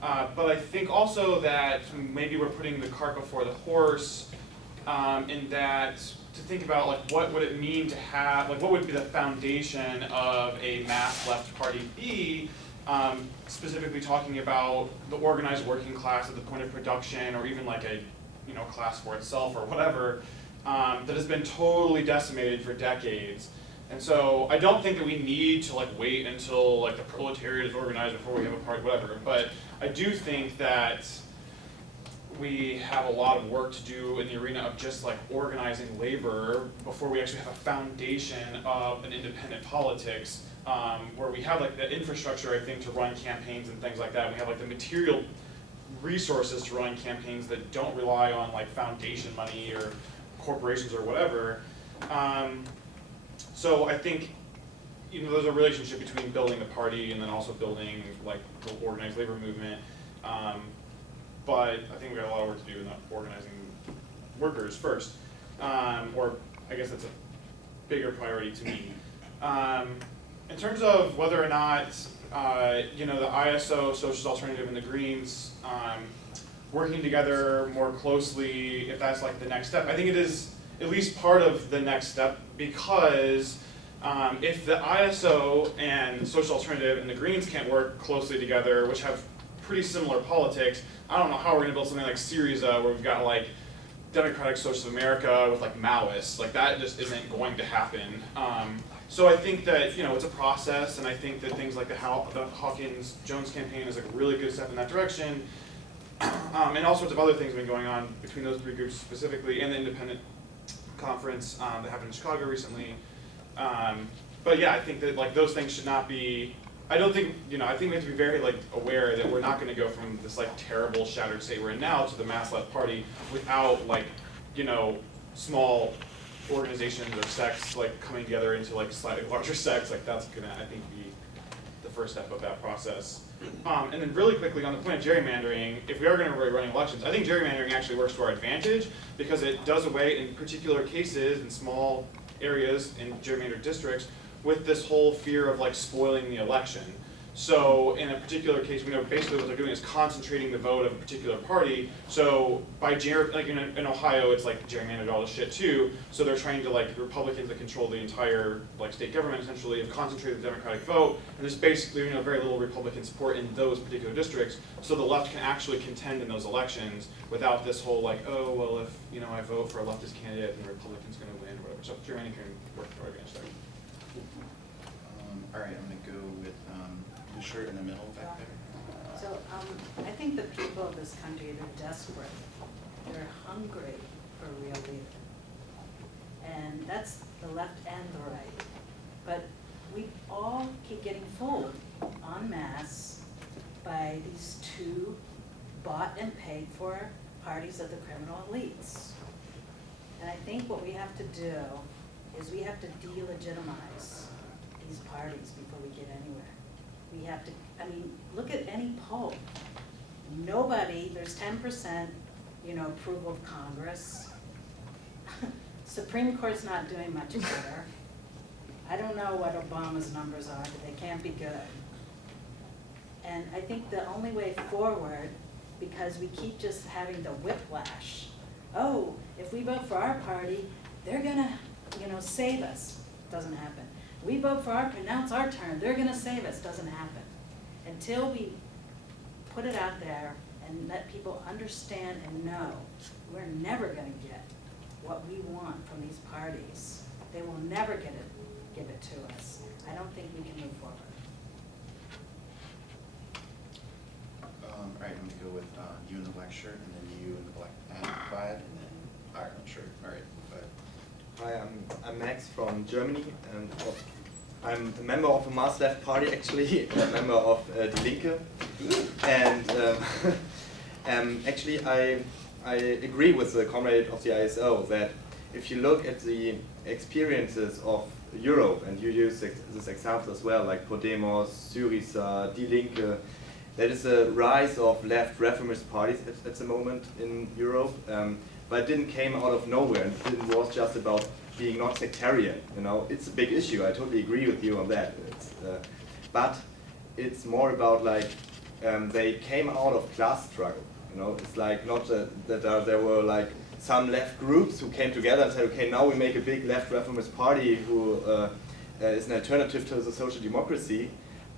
But I think also that maybe we're putting the cart before the horse, in that to think about, like, what would it mean to have, like, what would be the foundation of a mass left party be, specifically talking about the organized working class at the point of production, or even like a, you know, class for itself or whatever, that has been totally decimated for decades. And so I don't think that we need to, like, wait until, like, the proletariat is organized before we have a party, whatever. But I do think that we have a lot of work to do in the arena of just, like, organizing labor before we actually have a foundation of an independent politics, where we have, like, the infrastructure, I think, to run campaigns and things like that. We have, like, the material resources to run campaigns that don't rely on, like, foundation money or corporations or whatever. So I think, you know, there's a relationship between building the party and then also building, like, the organized labor movement. But I think we got a lot of work to do in organizing workers first. Or I guess that's a bigger priority to me. In terms of whether or not, you know, the ISO, Socialist Alternative, and the Greens working together more closely, if that's, like, the next step, I think it is at least part of the next step, because if the ISO and Social Alternative and the Greens can't work closely together, which have pretty similar politics, I don't know how we're gonna build something like Syriza, where we've got, like, Democratic Socialist America with, like, Maoists. Like, that just isn't going to happen. So I think that, you know, it's a process, and I think that things like the Hawkins-Jones campaign is a really good step in that direction. And all sorts of other things have been going on between those three groups specifically, and the independent conference that happened in Chicago recently. But yeah, I think that, like, those things should not be, I don't think, you know, I think we have to be very, like, aware that we're not gonna go from this, like, terrible shattered state we're in now to the mass left party without, like, you know, small organizations or sects, like, coming together into, like, slightly larger sects. Like, that's gonna, I think, be the first step of that process. And then really quickly on the point of gerrymandering, if we are gonna be running elections, I think gerrymandering actually works to our advantage, because it does away in particular cases in small areas in gerrymandered districts with this whole fear of, like, spoiling the election. So in a particular case, we know basically what they're doing is concentrating the vote of a particular party. So by like in Ohio, it's, like, gerrymandered all this shit too. So they're trying to, like, Republicans that control the entire, like, state government essentially have concentrated the Democratic vote, and there's basically, you know, very little Republican support in those particular districts. So the left can actually contend in those elections without this whole, like, oh well, if, you know, I vote for a leftist candidate, then the Republican's going to win or whatever. So gerrymandering can work to our advantage there. All right, I'm gonna go with the shirt in the middle back there. So I think the people of this country, they're desperate. They're hungry for a real leader. And that's the left and the right. But we all keep getting fooled en masse by these two bought and paid for parties of the criminal elites. And I think what we have to do is we have to delegitimize these parties before we get anywhere. We have to, I mean, look at any poll. Nobody, there's 10%, you know, approval of Congress. Supreme Court's not doing much better. I don't know what Obama's numbers are, but they can't be good. And I think the only way forward, because we keep just having the whiplash, oh, if we vote for our party, they're gonna, you know, save us. Doesn't happen. We vote for our, now it's our turn, they're gonna save us. Doesn't happen. Until we put it out there and let people understand and know, we're never gonna get what we want from these parties. They will never give it to us. I don't think we can move forward. All right, I'm gonna go with you in the black shirt, and then you in the black plaid, and then Iron shirt. All right, go ahead. Hi, I'm Max from Germany, and I'm a member of a Mass Left party, actually, a member of Die Linke, and actually I I agree with the comrade of the ISO that if you look at the experiences of Europe, and you use this example as well, like Podemos, Syriza, Die Linke, there is a rise of left reformist parties at the moment in Europe, but it didn't came out of nowhere, and it was just about being not sectarian. You know, it's a big issue. I totally agree with you on that. But it's more about like they came out of class struggle. You know, it's like not that there were like some left groups who came together and said, okay, now we make a big left reformist party who is an alternative to the social democracy.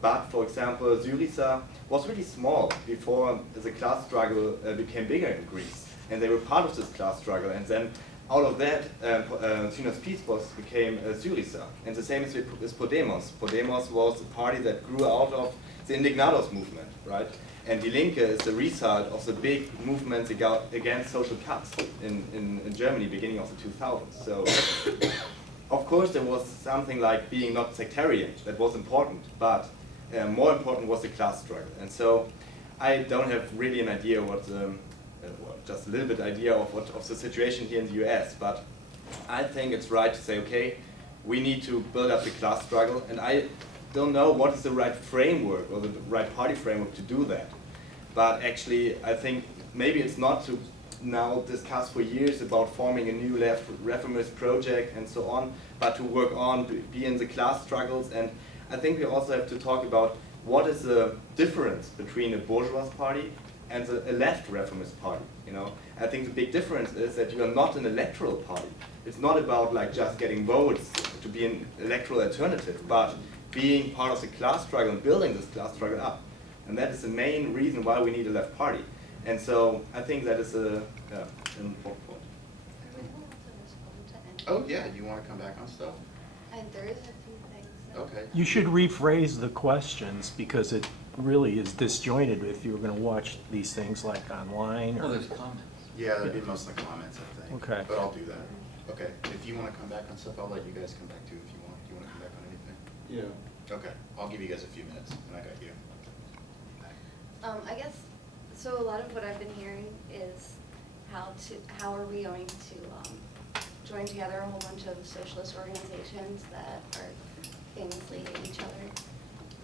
But for example, Syriza was really small before the class struggle became bigger in Greece, and they were part of this class struggle. And then out of that, Synos Peace became Syriza, and the same is with Podemos. Podemos was a party that grew out of the Indignados movement, right? And Die Linke is the result of the big movements against social cuts in Germany, beginning of the 2000s. So, of course, there was something like being not sectarian that was important, but more important was the class struggle. And so, I don't have really an idea what, well, just a little bit idea of the situation here in the US, but I think it's right to say, okay, we need to build up the class struggle, and I don't know what is the right framework or the right party framework to do that. But actually, I think maybe it's not to now discuss for years about forming a new left reformist project and so on, but to work on, be in the class struggles. And I think we also have to talk about what is the difference between a bourgeois party and a left reformist party. You know, I think the big difference is that you are not an electoral party. It's not about like just getting votes to be an electoral alternative, but being part of the class struggle and building this class struggle up. And that is the main reason why we need a left party. And so I think that is an important point. Oh, yeah, you want to come back on stuff? And there is a few things. Okay. You should rephrase the questions because it really is disjointed if you were going to watch these things like online. Well, Or, there's comments. Yeah, that'd be mostly comments, I think. Okay. But I'll do that. Okay, if you want to come back on stuff, I'll let you guys come back too if you want. Do you want to come back on anything? Yeah. Okay, I'll give you guys a few minutes, and I got you. I guess, so a lot of what I've been hearing is how are we going to join together a whole bunch of socialist organizations that are famously hate each other,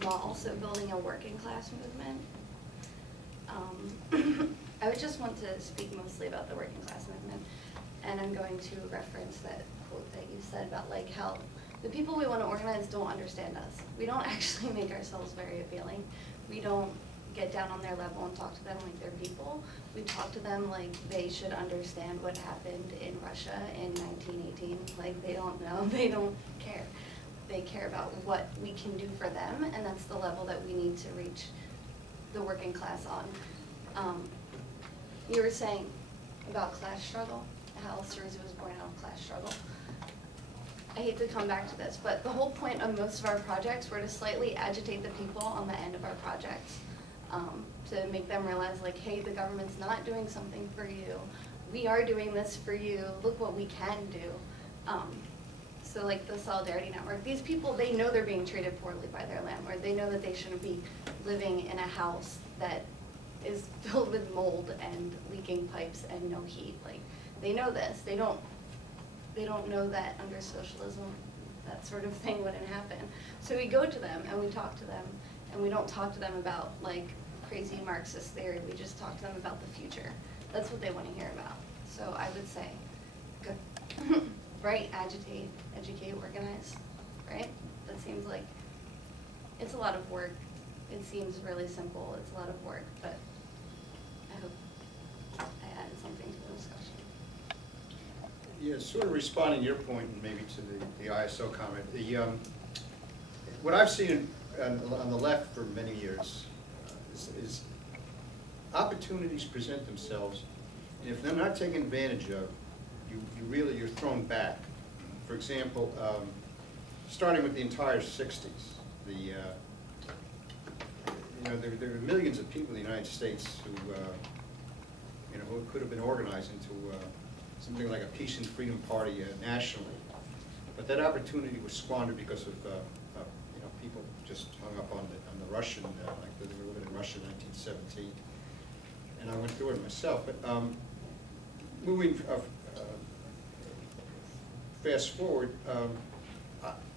while also building a working class movement. I would just want to speak mostly about the working class movement, and I'm going to reference that quote that you said about like how the people we want to organize don't understand us. We don't actually make ourselves very appealing. We don't get down on their level and talk to them like they're people. We talk to them like they should understand what happened in Russia in 1918. Like they don't know, they don't care. They care about what we can do for them, and that's the level that we need to reach the working class on. You were saying about class struggle, how Syriza was born out of class struggle. I hate to come back to this, but the whole point of most of our projects were to slightly agitate the people on the end of our projects. To make them realize like, hey, the government's not doing something for you. We are doing this for you. Look what we can do. So like the Solidarity Network, these people, they know they're being treated poorly by their landlord. They know that they shouldn't be living in a house that is filled with mold and leaking pipes and no heat. Like, they know this. They don't know that under socialism, that sort of thing wouldn't happen. So we go to them and we talk to them, and we don't talk to them about like crazy Marxist theory. We just talk to them about the future. That's what they want to hear about. So I would say, go, right? Agitate, educate, organize, right? That seems like it's a lot of work. It seems really simple. It's a lot of work, but I hope I added something to the discussion. Yeah, sort of responding to your point and maybe to the ISO comment. What I've seen on the left for many years is opportunities present themselves, and if they're not taken advantage of, you're thrown back. For example, starting with the entire 60s, there were millions of people in the United States who could have been organized into something like a peace and freedom party nationally, but that opportunity was squandered because of people just hung up on the Russian, like they were living in Russia in 1917, and I went through it myself. But moving, fast forward,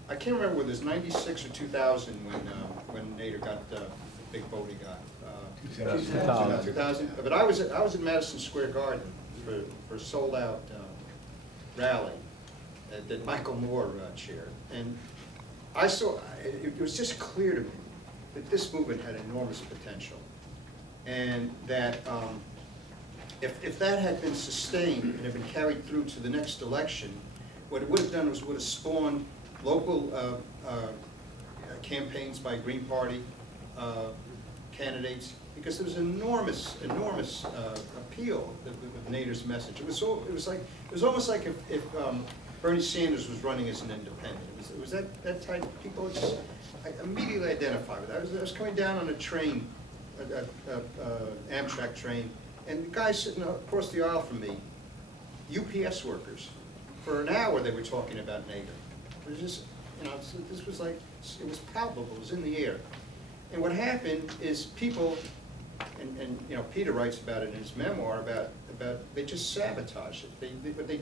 I can't remember whether it was 96 or 2000 when Nader got the big vote he got. 2000. But I was at Madison Square Garden for a sold-out rally that Michael Moore chaired, and I saw it was just clear to me that this movement had enormous potential, and that if that had been sustained and had been carried through to the next election, what it would have done was would have spawned local campaigns by Green Party candidates, because there was enormous appeal with Nader's message. It was almost like if Bernie Sanders was running as an independent. It was that type of people. I immediately identified with that. I was coming down on a train, Amtrak train, and the guy sitting across the aisle from me, UPS workers, for an hour they were talking about Nader. It was just, this was like, it was palpable, it was in the air. And what happened is people, and Peter writes about it in his memoir, about they just sabotaged it.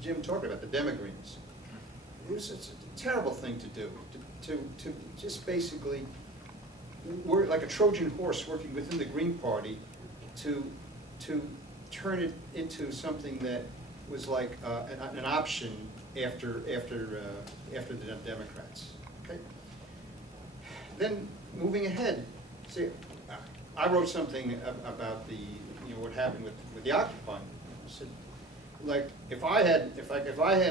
Jim talked about the demogreens. It's a terrible thing to do, to just basically work like a Trojan horse working within the Green Party to turn it into something that was like an option after the Democrats. Okay. Then moving ahead, see, I wrote something about the what happened with the Occupy. I said, like, if I had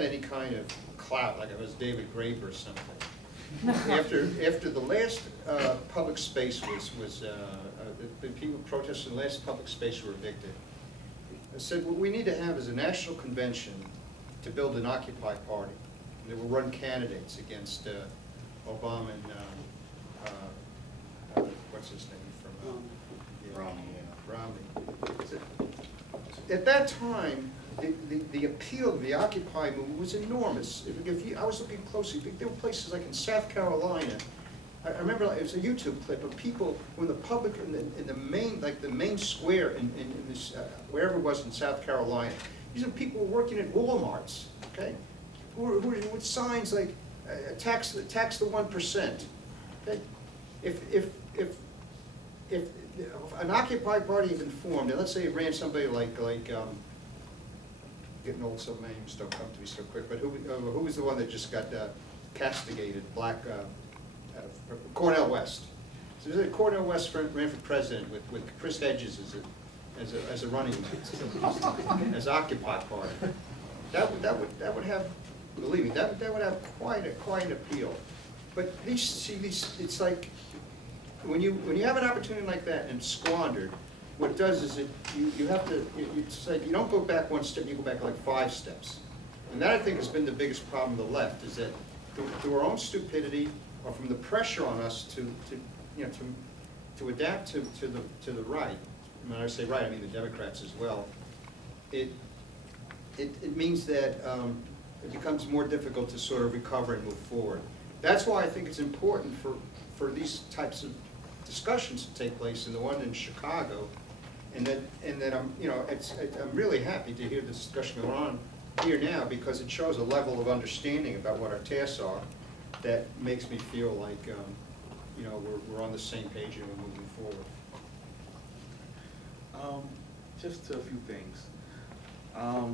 any kind of clout, like I was David Graeber or something, after the last public space was the people protesting the last public space were evicted, I said what we need to have is a national convention to build an Occupy party. And they will run candidates against Obama and what's his name from Romney. At that time, the appeal of the Occupy movement was enormous. I was looking closely. There were places like in South Carolina. I remember it was a YouTube clip of people when the public in the main square in this wherever it was in South Carolina. These are people working at Walmarts, okay, who were with signs like tax the 1%. Okay, if an Occupy party had been formed, and let's say it ran somebody like getting old, so many names don't come to me so quick, but who was the one that just got castigated? Cornel West. So Cornel West ran for president with Chris Hedges as a running mate, as Occupy party. That would have, believe me, that would have quite an appeal. But it's like when you have an opportunity like that and squandered, what it does is you have to, it's like you don't go back one step, you go back like 5 steps. And that, I think, has been the biggest problem of the left, is that through our own stupidity or from the pressure on us to adapt to the right. And when I say right, I mean the Democrats as well. It means that it becomes more difficult to sort of recover and move forward. That's why I think it's important for these types of discussions to take place, and the one in Chicago, and that I'm really happy to hear this discussion going on here now, because it shows a level of understanding about what our tasks are that makes me feel like we're on the same page and we're moving forward. Just a few things. I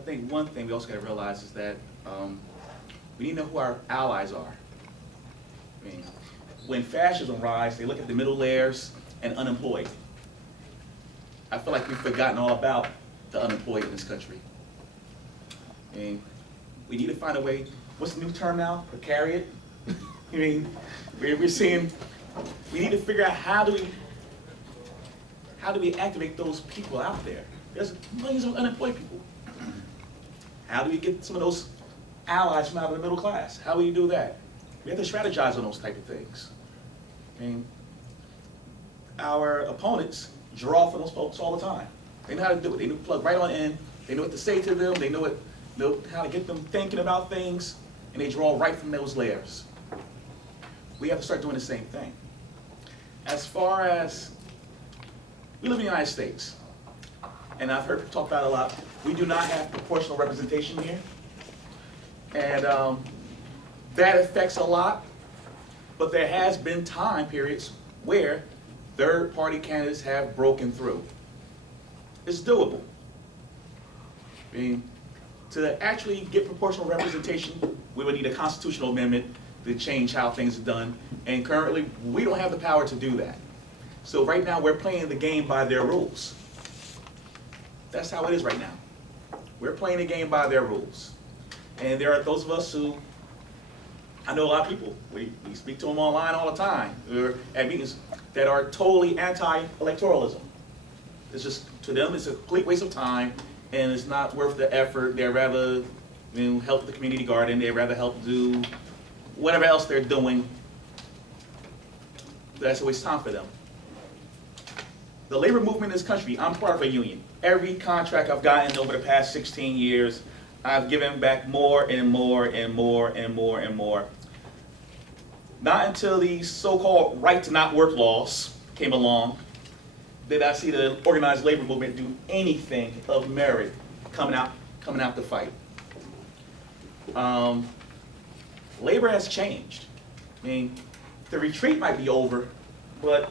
think one thing we also got to realize is that we need to know who our allies are. I mean, when fascism rise, they look at the middle layers and unemployed. I feel like we've forgotten all about the unemployed in this country. I mean, we need to find a way. What's the new term now? Precariat? I mean, we're seeing, we need to figure out how do we activate those people out there? There's millions of unemployed people. How do we get some of those allies from out of the middle class? How will you do that? We have to strategize on those type of things. I mean, our opponents draw for those folks all the time. They know how to do it. They know to plug right on in. They know what to say to them. They know how to get them thinking about things, and they draw right from those layers. We have to start doing the same thing. As far as, we live in the United States. and I've heard people talk about it a lot, we do not have proportional representation here. And that affects a lot, but there has been time periods where third-party candidates have broken through. It's doable. I mean, to actually get proportional representation, we would need a constitutional amendment to change how things are done, and currently, we don't have the power to do that. So right now, we're playing the game by their rules. That's how it is right now. We're playing the game by their rules. And there are those of us who, I know a lot of people, we speak to them online all the time, or at meetings, that are totally anti-electoralism. It's just, to them, it's a complete waste of time, and it's not worth the effort. They'd rather help the community garden, they'd rather help do whatever else they're doing. That's a waste of time for them. The labor movement in this country, I'm part of a union. Every contract I've gotten over the past 16 years, I've given back more and more and more and more and more. Not until these so-called right to not work laws came along did I see the organized labor movement do anything of merit coming out to fight. Labor has changed. I mean, the retreat might be over, but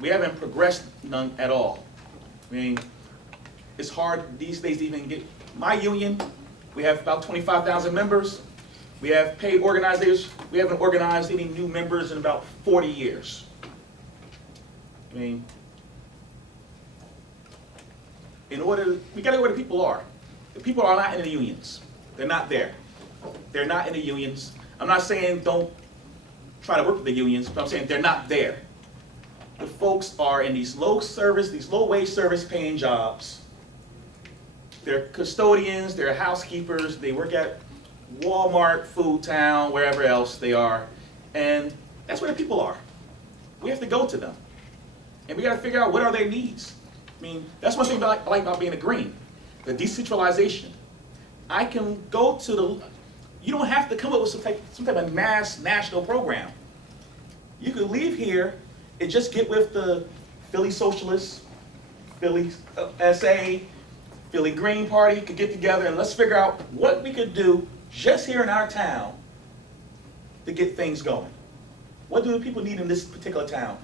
we haven't progressed none at all. I mean, it's hard these days to even get, my union, we have about 25,000 members. We have paid organizers. We haven't organized any new members in about 40 years. I mean, we gotta go where the people are. The people are not in the unions. They're not there. They're not in the unions. I'm not saying don't try to work with the unions, but I'm saying they're not there. The folks are in these low wage service paying jobs. They're custodians, they're housekeepers, they work at Walmart, Food Town, wherever else they are. And that's where the people are. We have to go to them. And we gotta figure out what are their needs. I mean, that's one thing I like about being a Green, the decentralization. I can go to the, you don't have to come up with some type of mass national program. You could leave here and just get with the Philly Socialists, Philly SA, Philly Green Party, could get together and let's figure out what we could do just here in our town to get things going. What do the people need in this particular town?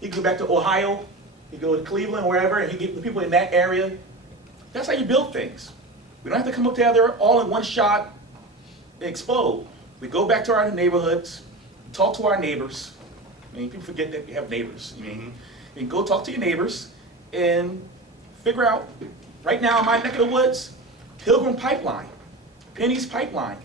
You can go back to Ohio, you go to Cleveland, wherever, and you get the people in that area. That's how you build things. We don't have to come up together all in one shot and explode. We go back to our neighborhoods, talk to our neighbors. I mean, people forget that we have neighbors. You mean, and go talk to your neighbors and figure out, right now in my neck of the woods, Pilgrim Pipeline, Penny's Pipeline.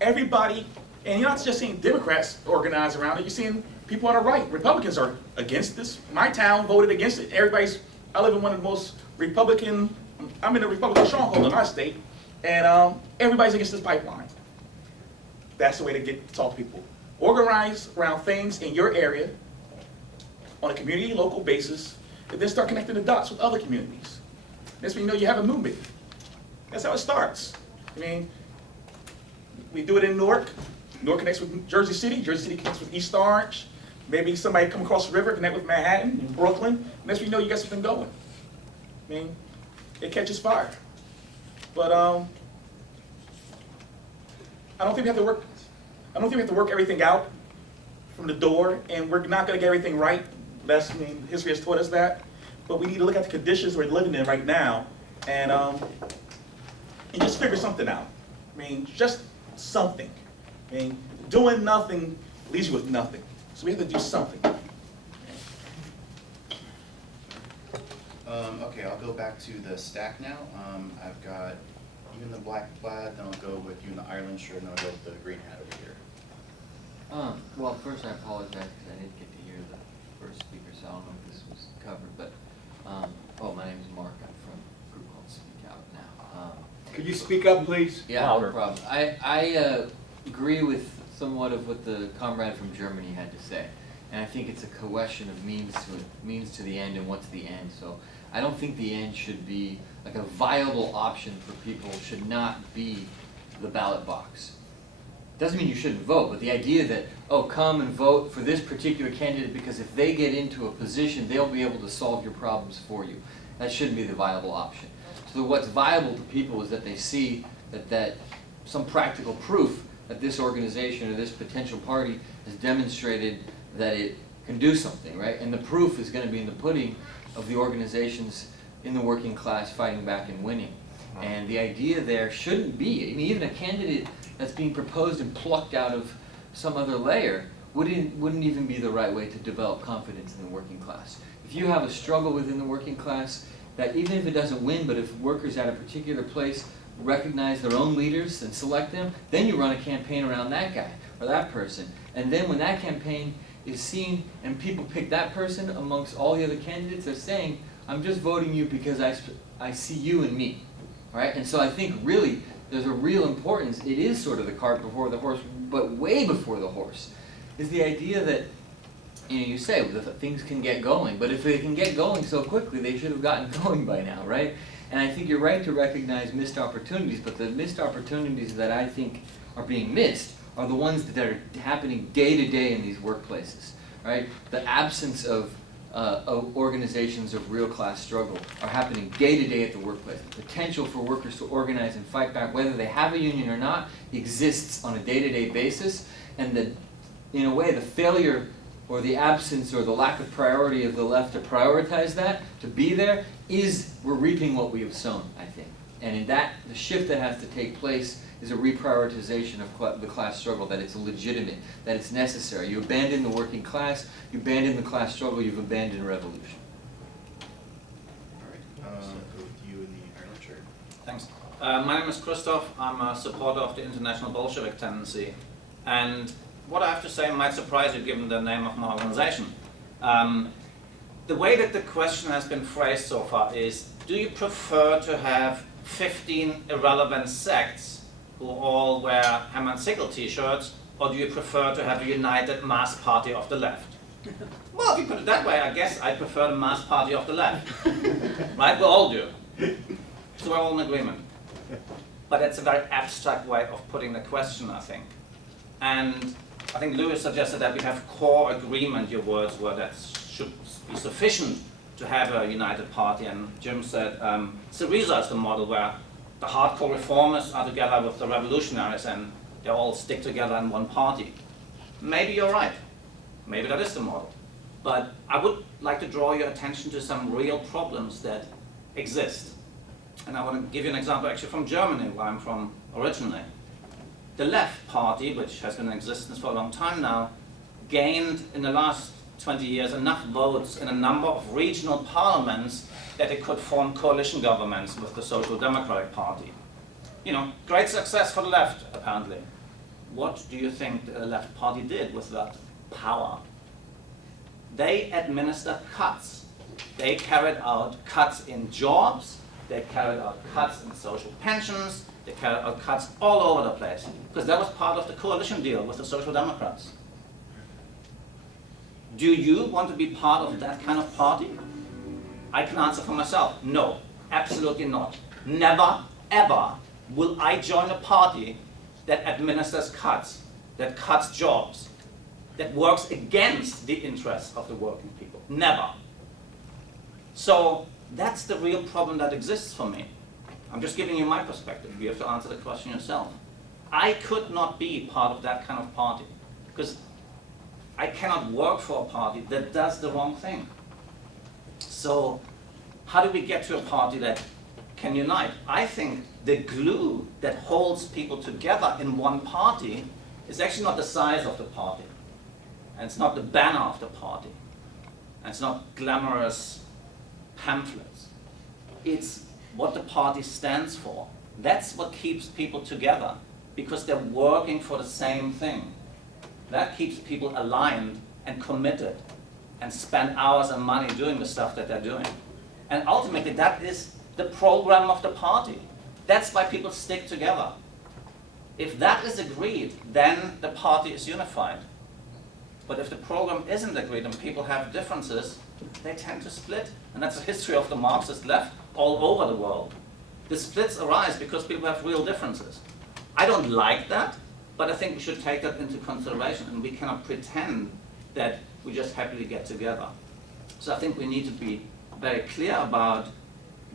Everybody, and you're not just seeing Democrats organize around it, you're seeing people on the right. Republicans are against this. My town voted against it. I live in one of the most Republican, I'm in a Republican stronghold in my state, and everybody's against this pipeline. That's the way to talk to people. Organize around things in your area on a community, local basis, and then start connecting the dots with other communities. That's when you know you have a movement. That's how it starts. I mean, we do it in Newark. Newark connects with Jersey City connects with East Orange. Maybe somebody come across the river, connect with Manhattan and Brooklyn, and that's when you know you got something going. I mean, it catches fire. But I don't think we have to work everything out from the door, and we're not going to get everything right. History has taught us that. But we need to look at the conditions we're living in right now, and just figure something out. I mean, just something. I mean, doing nothing leaves you with nothing. So we have to do something. Okay, I'll go back to the stack now. I've got you in the black plaid, then I'll go with you in the Ireland shirt, and I'll go with the green hat over here. Well, first I apologize because I didn't get to hear the first speaker, so I don't know if this was covered, but, my name is Mark, I'm from a group called Speak Out Now. Could you speak up, please? Yeah, Louder. no problem. I agree with somewhat of what the comrade from Germany had to say, and I think it's a question of means to the end and what's the end. So I don't think the end should be, like, a viable option for people should not be the ballot box. Doesn't mean you shouldn't vote, but the idea that, come and vote for this particular candidate because if they get into a position, they'll be able to solve your problems for you. that shouldn't be the viable option. So what's viable to people is that they see that some practical proof that this organization or this potential party has demonstrated that it can do something, right? And the proof is going to be in the pudding of the organizations in the working class fighting back and winning. And the idea there shouldn't be, I mean, even a candidate that's being proposed and plucked out of some other layer wouldn't even be the right way to develop confidence in the working class. If you have a struggle within the working class, that even if it doesn't win, but if workers at a particular place recognize their own leaders and select them, then you run a campaign around that guy or that person. And then when that campaign is seen and people pick that person amongst all the other candidates, they're saying, I'm just voting you because I see you and me, right? And so I think really there's a real importance. It is sort of the cart before the horse, but way before the horse is the idea that, you say that things can get going, but if they can get going so quickly, they should have gotten going by now, right? And I think you're right to recognize missed opportunities, but the missed opportunities that I think are being missed are the ones that are happening day to day in these workplaces, right? The absence of organizations of real class struggle are happening day to day at the workplace. The potential for workers to organize and fight back, whether they have a union or not, exists on a day-to-day basis, and in a way, the failure or the absence or the lack of priority of the left to prioritize that, to be there, we're reaping what we have sown, I think. And in that, the shift that has to take place is a reprioritization of the class struggle, that it's legitimate, that it's necessary. You abandon the working class, you abandon the class struggle, you've abandoned revolution. All right, go with you in the Ireland chair. Thanks. My name is Christoph. I'm a supporter of the international Bolshevik tendency. And what I have to say might surprise you given the name of my organization. The way that the question has been phrased so far is, do you prefer to have 15 irrelevant sects who all wear Hammer and Sickle t-shirts, or do you prefer to have a united mass party of the left? Well, if you put it that way, I guess I prefer the mass party of the left. Right? We all do. So we're all in agreement. But it's a very abstract way of putting the question, I think. And I think Lewis suggested that we have core agreement, your words were, that should be sufficient to have a united party. And Jim said Syriza is the model where the hardcore reformers are together with the revolutionaries and they all stick together in one party. Maybe you're right. Maybe that is the model. But I would like to draw your attention to some real problems that exist. And I want to give you an example actually from Germany, where I'm from originally. The Left Party, which has been in existence for a long time now, gained in the last 20 years enough votes in a number of regional parliaments that it could form coalition governments with the Social Democratic Party. You know, great success for the left, apparently. What do you think the Left Party did with that power? They administered cuts. They carried out cuts in jobs, they carried out cuts in social pensions, they carried out cuts all over the place, because that was part of the coalition deal with the Social Democrats. Do you want to be part of that kind of party? I can answer for myself, no, absolutely not. Never, ever will I join a party that administers cuts, that cuts jobs, that works against the interests of the working people. Never. So that's the real problem that exists for me. I'm just giving you my perspective. You have to answer the question yourself. I could not be part of that kind of party because I cannot work for a party that does the wrong thing. So how do we get to a party that can unite? I think the glue that holds people together in one party is actually not the size of the party. And it's not the banner of the party. And it's not glamorous pamphlets. It's what the party stands for. That's what keeps people together, because they're working for the same thing. That keeps people aligned and committed and spend hours and money doing the stuff that they're doing. And ultimately, that is the program of the party. That's why people stick together. If that is agreed, then the party is unified. But if the program isn't agreed and people have differences, they tend to split. And that's the history of the Marxist left all over the world. The splits arise because people have real differences. I don't like that, but I think we should take that into consideration, and we cannot pretend that we just happily get together. So I think we need to be very clear about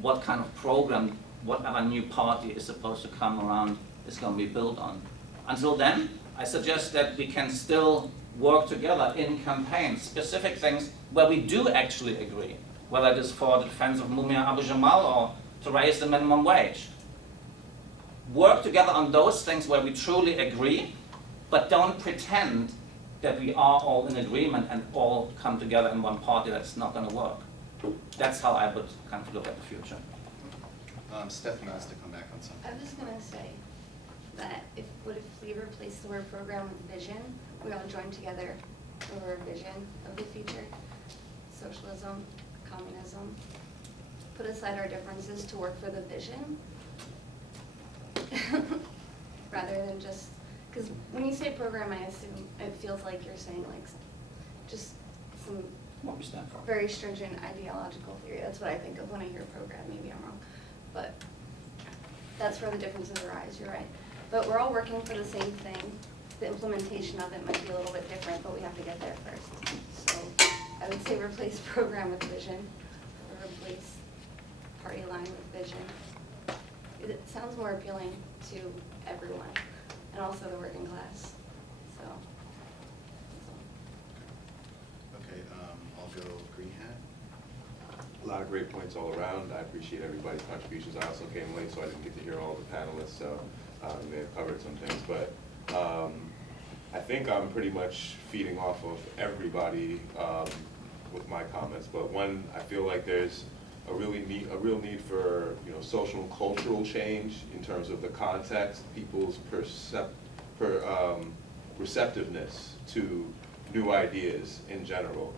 what kind of program, whatever new party is supposed to come around is going to be built on. Until then, I suggest that we can still work together in campaigns, specific things where we do actually agree, whether it is for the defense of Mumia Abu Jamal or to raise the minimum wage. Work together on those things where we truly agree, but don't pretend that we are all in agreement and all come together in one party. That's not going to work. That's how I would kind of look at the future. Stephanie wants to come back on something. I was just gonna say that what if we replace the word program with vision? We all join together over a vision of the future. Socialism, communism. Put aside our differences to work for the vision. Rather than just, because when you say program, I assume it feels like you're saying like just some What we stand for. very stringent ideological theory. That's what I think of when I hear program. Maybe I'm wrong, but that's where the differences arise. You're right. But we're all working for the same thing. The implementation of it might be a little bit different, but we have to get there first. So I would say replace program with vision, or replace party line with vision. It sounds more appealing to everyone, and also the working class. So. Okay, I'll go green hat. A lot of great points all around. I appreciate everybody's contributions. I also came late, so I didn't get to hear all the panelists, so they have covered some things. But I think I'm pretty much feeding off of everybody with my comments. But one, I feel like there's a real need for social and cultural change in terms of the context, people's receptiveness to new ideas in general.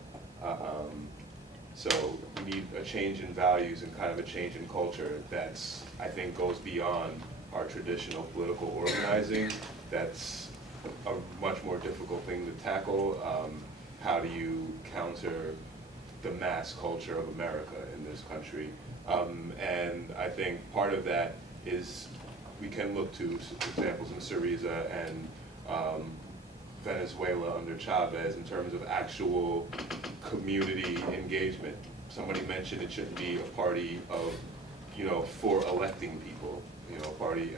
So we need a change in values and kind of a change in culture that's, I think, goes beyond our traditional political organizing. That's a much more difficult thing to tackle. How do you counter the mass culture of America in this country? And I think part of that is we can look to examples in Syriza and Venezuela under Chavez in terms of actual community engagement. Somebody mentioned it shouldn't be a party of, for electing people, an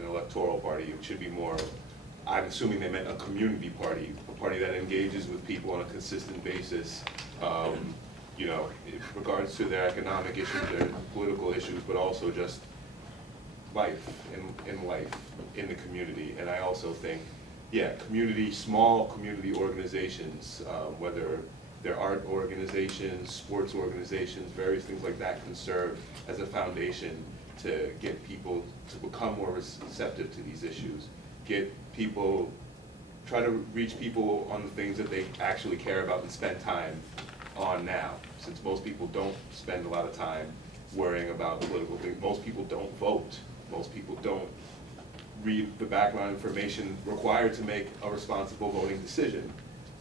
electoral party. It should be more, I'm assuming they meant a community party, a party that engages with people on a consistent basis, in regards to their economic issues, their political issues, but also just life, in life, in the community. And I also think, small community organizations, whether they're art organizations, sports organizations, various things like that can serve as a foundation to get people to become more receptive to these issues. Try to reach people on the things that they actually care about and spend time on now. Since most people don't spend a lot of time worrying about political things, most people don't vote, most people don't read the background information required to make a responsible voting decision.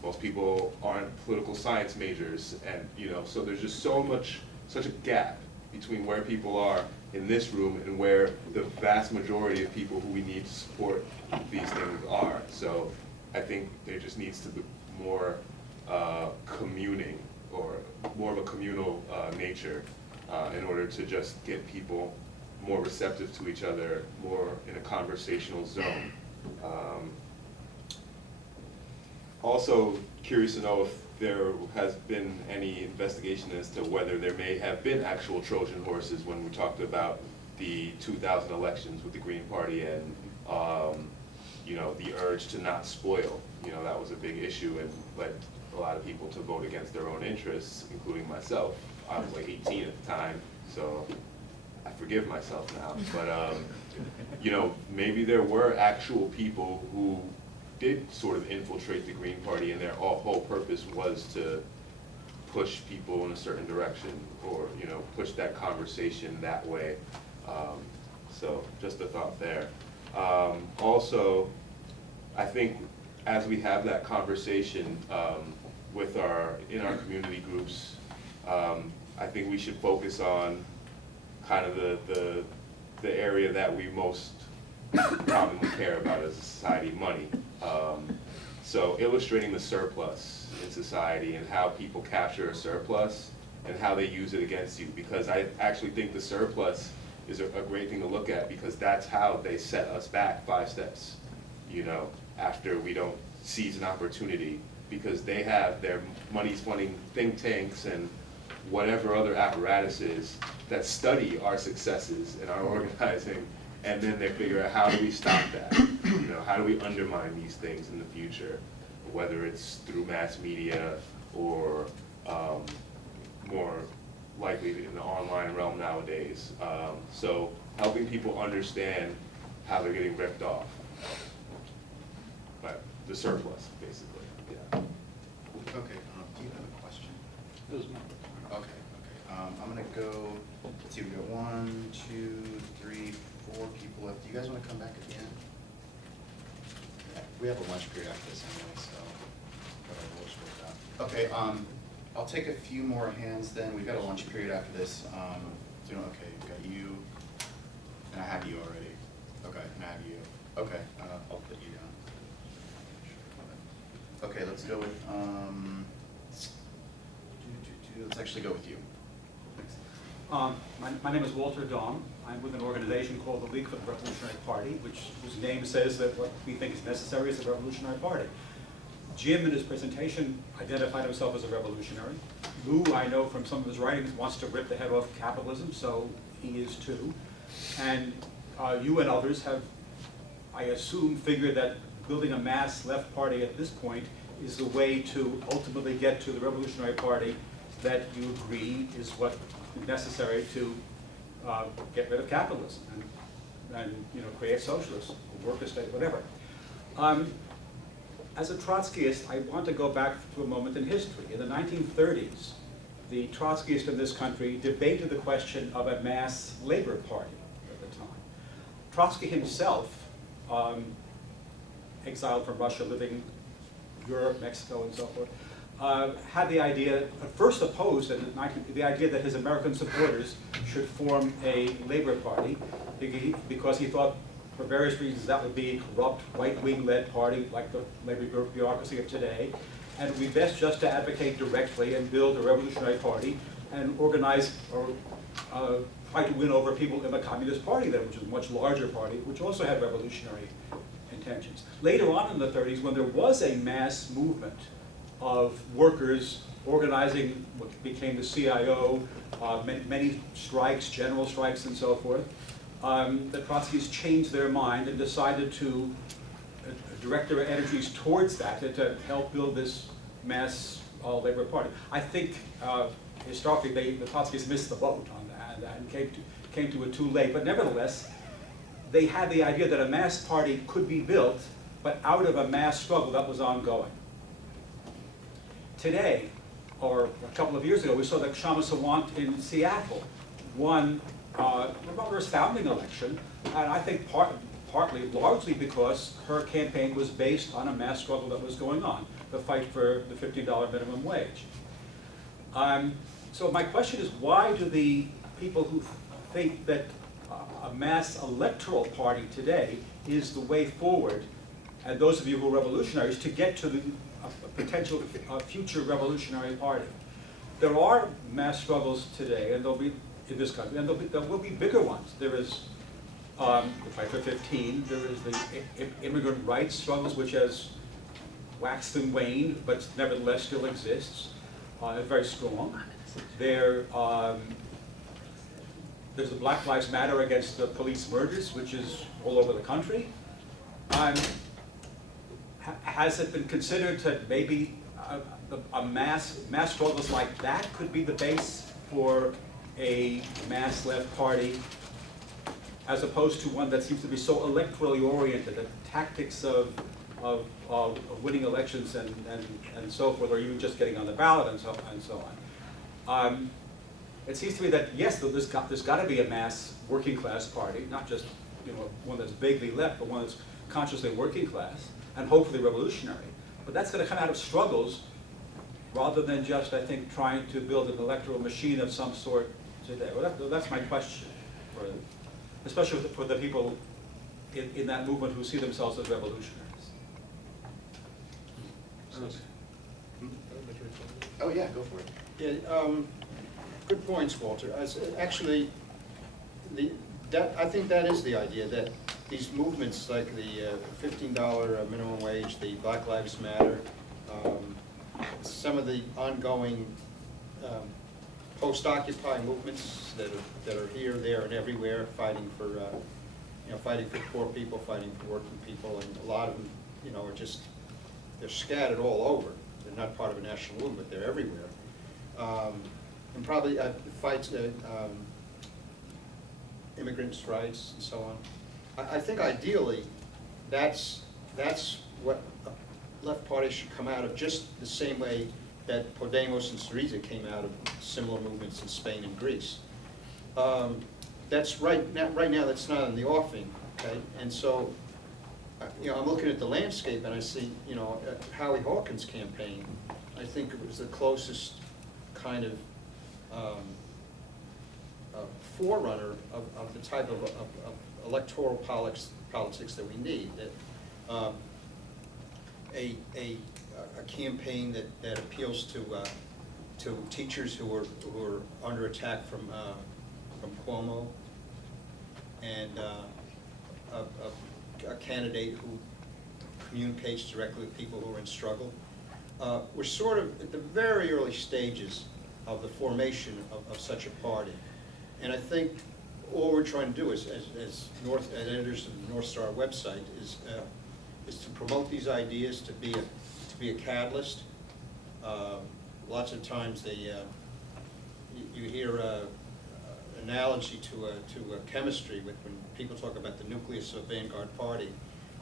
Most people aren't political science majors, and so there's just such a gap between where people are in this room and where the vast majority of people who we need to support these things are. So I think there just needs to be more communing, or more of a communal nature in order to just get people more receptive to each other, more in a conversational zone. Also curious to know if there has been any investigation as to whether there may have been actual Trojan horses when we talked about the 2000 elections with the Green Party and the urge to not spoil. That was a big issue and led a lot of people to vote against their own interests, including myself. I was like 18 at the time, so I forgive myself now. But maybe there were actual people who did sort of infiltrate the Green Party, and their whole purpose was to push people in a certain direction, or push that conversation that way. So just a thought there. Also, I think as we have that conversation in our community groups, I think we should focus on kind of the area that we most commonly care about as a society, money. So illustrating the surplus in society and how people capture a surplus and how they use it against you. Because I actually think the surplus is a great thing to look at, because that's how they set us back 5 steps, you know, after we don't seize an opportunity, because they have their money's funding think tanks and whatever other apparatuses that study our successes in our organizing, and then they figure out how do we stop that? You know, how do we undermine these things in the future, whether it's through mass media or more likely in the online realm nowadays. So helping people understand how they're getting ripped off. But the surplus, basically, yeah. Okay, do you have a question? Okay. I'm gonna go, let's see, we got 1, 2, 3, 4 people left. Do you guys wanna come back again? Yeah, we have a lunch period after this anyway, so. got our lunch worked out. Okay, I'll take a few more hands then. We've got a lunch period after this. So, okay, we've got you, and I have you already. Okay, and I have you. Okay, I'll put you down. Okay, let's go with, let's actually go with you. My name is Walter Dahm. I'm with an organization called the League for the Revolutionary Party, whose name says that what we think is necessary is a revolutionary party. Jim, in his presentation, identified himself as a revolutionary. Lou, I know from some of his writings, wants to rip the head off capitalism, so he is too. And you and others have, I assume, figured that building a mass left party at this point is the way to ultimately get to the revolutionary party that you agree is what is necessary to get rid of capitalism and create socialists, worker state, whatever. As a Trotskyist, I want to go back to a moment in history. In the 1930s, the Trotskyists in this country debated the question of a mass labor party at the time. Trotsky himself, exiled from Russia, living in Europe, Mexico, and so forth, had the idea, first opposed the idea that his American supporters should form a labor party, because he thought, for various reasons, that would be a corrupt, right-wing led party like the labor bureaucracy of today, and it would be best just to advocate directly and build a revolutionary party and organize or try to win over people in the Communist Party then, which is a much larger party, which also had revolutionary intentions. Later on in the 30s, when there was a mass movement of workers organizing what became the CIO, many strikes, general strikes and so forth, the Trotskyists changed their mind and decided to direct their energies towards that to help build this mass labor party. I think historically the Trotskyists missed the boat on that and came to it too late, but nevertheless, they had the idea that a mass party could be built, but out of a mass struggle that was ongoing. Today, or a couple of years ago, we saw that Kshama Sawant in Seattle won a rather astounding election, and I think largely because her campaign was based on a mass struggle that was going on, the fight for the $50 minimum wage. So my question is, why do the people who think that a mass electoral party today is the way forward, and those of you who are revolutionaries, to get to the potential future revolutionary party? There are mass struggles today, and there'll be in this country, and there will be bigger ones. There is the fight for 15. There is the immigrant rights struggles, which has waxed and waned, but nevertheless still exists. Very strong. There's the Black Lives Matter against the police murders, which is all over the country. Has it been considered that maybe a mass struggles like that could be the base for a mass left party, as opposed to one that seems to be so electorally oriented, that the tactics of winning elections and so forth, or even just getting on the ballot and so on. It seems to me that yes, there's got to be a mass working class party, not just one that's vaguely left, but one that's consciously working class and hopefully revolutionary. But that's going to come out of struggles rather than just, I think, trying to build an electoral machine of some sort today. Well, that's my question, especially for the people in that movement who see themselves as revolutionaries. Oh yeah, go for it. Yeah, Good points, Walter. Actually, I think that is the idea, that these movements like the $15 minimum wage, the Black Lives Matter, some of the ongoing post-Occupy movements that are here, there, and everywhere, fighting for fighting for poor people, fighting for working people, and a lot of them, are just, they're scattered all over. They're not part of a national movement, they're everywhere. And probably fights, immigrants' rights and so on. I think ideally, that's what a left party should come out of, just the same way that Podemos and Syriza came out of similar movements in Spain and Greece. That's right now that's not in the offing, okay? And so, I'm looking at the landscape and I see, Howie Hawkins' campaign. I think it was the closest kind of forerunner of the type of electoral politics that we need. That a campaign that appeals to teachers who are under attack from Cuomo, and a candidate who communicates directly with people who are in struggle. We're sort of at the very early stages of the formation of such a party. And I think all we're trying to do as editors of the North Star website is to promote these ideas, to be a catalyst. Lots of times you hear analogy to chemistry when people talk about the nucleus of a vanguard party.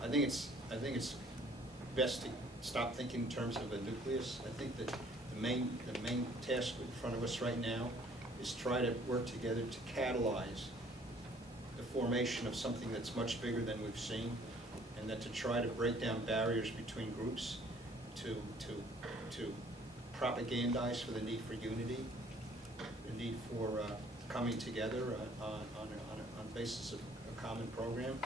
I think it's best to stop thinking in terms of a nucleus. I think that the main task in front of us right now is try to work together to catalyze the formation of something that's much bigger than we've seen, and that to try to break down barriers between groups, to propagandize for the need for unity, the need for coming together on a basis of a common program.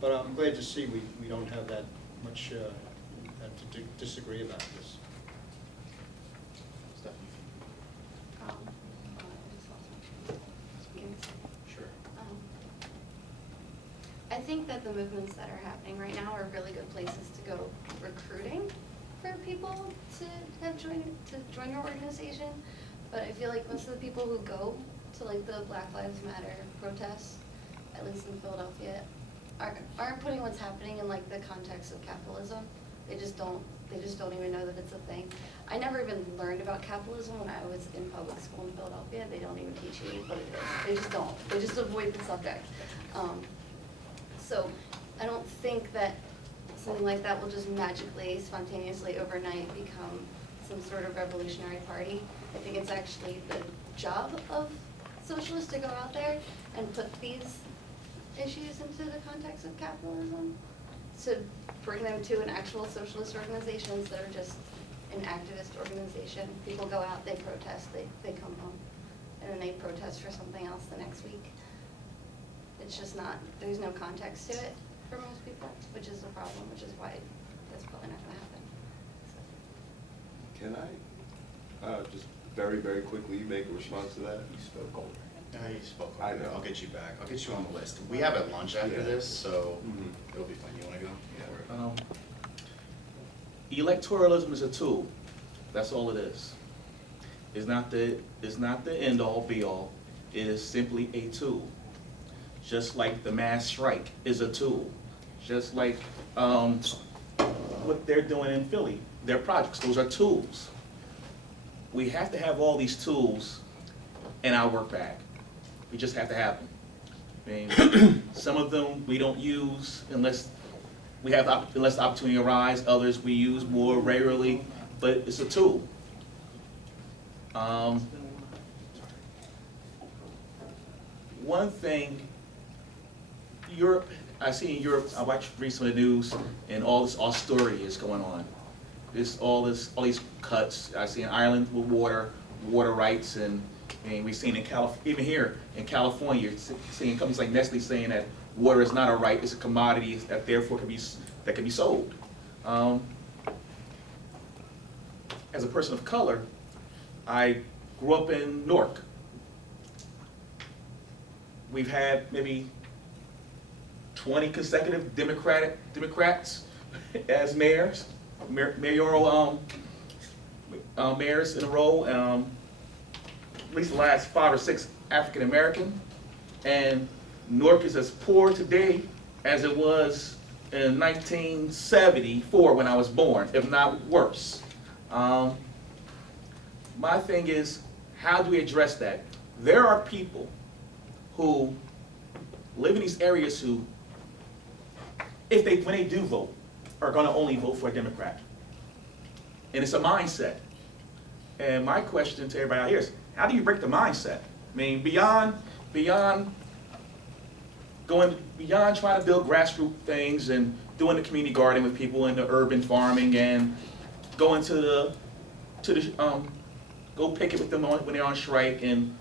But I'm glad to see we don't have that much to disagree about this. Sure. I think that the movements that are happening right now are really good places to go recruiting for people to join your organization. But I feel like most of the people who go to like the Black Lives Matter protests, at least in Philadelphia, aren't putting what's happening in like the context of capitalism. They just don't even know that it's a thing. I never even learned about capitalism when I was in public school in Philadelphia. They don't even teach you what it is. They just don't. They just avoid the subject. So I don't think that something like that will just magically, spontaneously, overnight become some sort of revolutionary party. I think it's actually the job of socialists to go out there and put these issues into the context of capitalism, to bring them to an actual socialist organization instead of just an activist organization. People go out, they protest, they come home, and then they protest for something else the next week. It's just not, there's no context to it for most people, which is the problem, which is why that's probably not gonna happen. Can I just very, very quickly make a response to that? You spoke over. Yeah, you spoke I over. know. I'll get you back. I'll get you on the list. We have a lunch after this, so it'll be fun. You wanna go? Yeah. Electoralism is a tool. That's all it is. It's not the end all be all. It is simply a tool. Just like the mass strike is a tool. Just like what they're doing in Philly, their projects, those are tools. We have to have all these tools in our work bag. We just have to have them. I mean, some of them we don't use unless the opportunity arises. Others we use more regularly, but it's a tool. One thing, Europe, I see in Europe, I watched recently the news, and all this austerity is going on. All these cuts. I see in Ireland with water rights, and we've seen even here in California, seeing companies like Nestle saying that water is not a right, it's a commodity that therefore can be sold. As a person of color, I grew up in Newark. We've had maybe 20 consecutive Democrats as mayors, mayoral mayors in a row, at least the last 5 or 6 African American. And Newark is as poor today as it was in 1974 when I was born, if not worse. My thing is, how do we address that? There are people who live in these areas who, when they do vote, are gonna only vote for a Democrat. And it's a mindset. And my question to everybody out here is, how do you break the mindset? I mean, beyond trying to build grassroots things and doing the community garden with people in the urban farming and going go picket with them when they're on strike and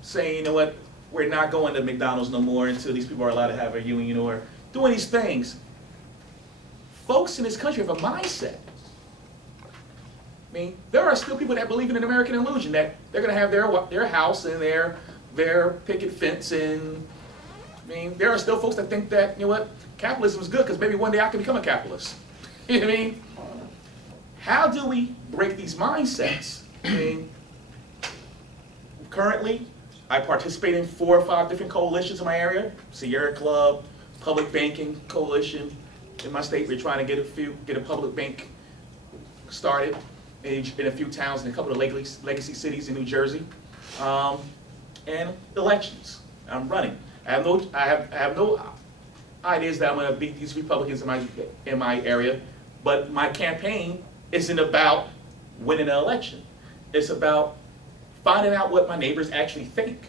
saying, you know what, we're not going to McDonald's no more until these people are allowed to have a union, or doing these things. Folks in this country have a mindset. I mean, there are still people that believe in an American illusion that they're going to have their house and their picket fence, and I mean, there are still folks that think that, you know what, capitalism is good because maybe one day I can become a capitalist. You know what I mean? How do we break these mindsets? I mean, currently, I participate in 4 or 5 different coalitions in my area. Sierra Club, Public Banking Coalition. In my state, we're trying to get a public bank started in a few towns in a couple of legacy cities in New Jersey. And elections. I'm running. I have no ideas that I'm going to beat these Republicans in my area, but my campaign isn't about winning an election. It's about finding out what my neighbors actually think.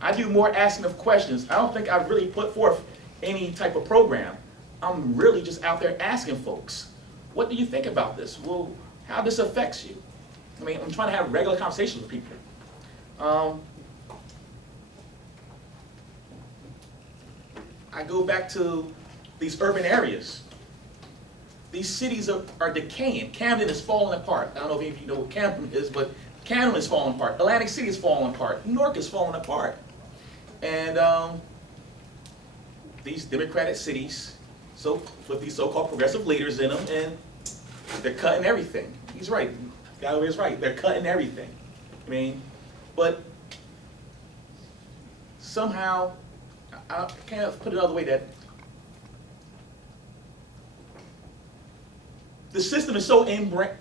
I do more asking of questions. I don't think I've really put forth any type of program. I'm really just out there asking folks, what do you think about this? Well, how this affects you? I mean, I'm trying to have regular conversations with people. I go back to these urban areas. These cities are decaying. Camden is falling apart. I don't know if any of you know what Camden is, but Camden is falling apart. Atlantic City is falling apart. New York is falling apart. And these democratic cities, with these so-called progressive leaders in them, and they're cutting everything. He's right. The guy over here is right. They're cutting everything. I mean, but somehow, I can't put it another way, that the system is so ingrained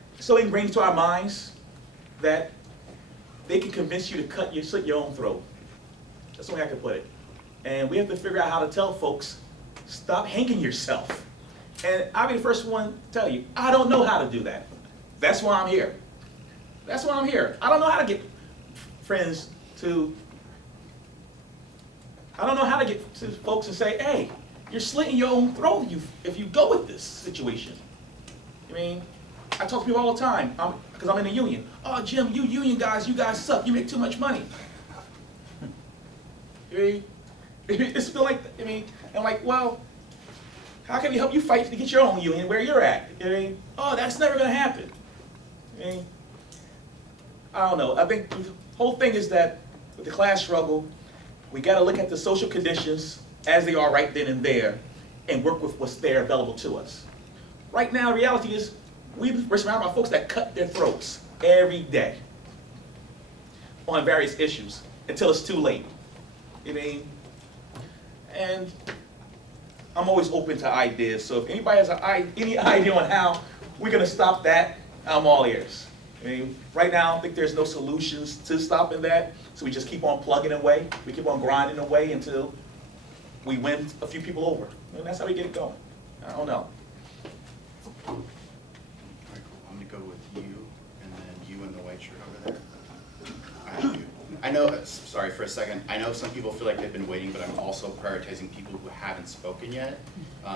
into our minds that they can convince you to slit your own throat. That's the way I can put it. And we have to figure out how to tell folks, stop hanging yourself. And I'll be the first one to tell you, I don't know how to do that. That's why I'm here. That's why I'm here. I don't know how to get friends to, I don't know how to get to folks and say, hey, you're slitting your own throat if you go with this situation. I mean, I talk to people all the time, because I'm in a union. Oh, Jim, you union guys, you guys suck. You make too much money. I mean, it's still like, I mean, I'm like, well, how can we help you fight to get your own union where you're at? I mean, oh, that's never going to happen. I mean, I don't know. I think the whole thing is that with the class struggle, we got to look at the social conditions as they are right then and there and work with what's there available to us. Right now, the reality is we're surrounded by folks that cut their throats every day on various issues until it's too late. I mean, and I'm always open to ideas. So if anybody has any idea on how we're going to stop that, I'm all ears. I mean, right now, I don't think there's no solutions to stopping that. So we just keep on plugging away. We keep on grinding away until we win a few people over. And that's how we get it going. I don't know. All right, cool. I'm gonna go with you, and then you in the white shirt over there. I know, sorry for a second, I know some people feel like they've been waiting, but I'm also prioritizing people who haven't spoken yet,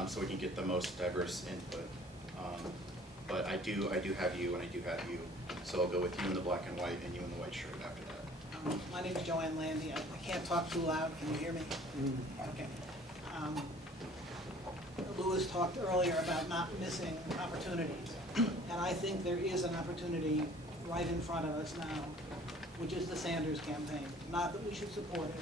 so we can get the most diverse input. But I do have you, and I do have you, so I'll go with you in the black and white, and you in the white shirt after that. My name is Joanne Landy. I can't talk too loud. Can you hear me? Okay. Louis talked earlier about not missing opportunities. And I think there is an opportunity right in front of us now, which is the Sanders campaign. Not that we should support it.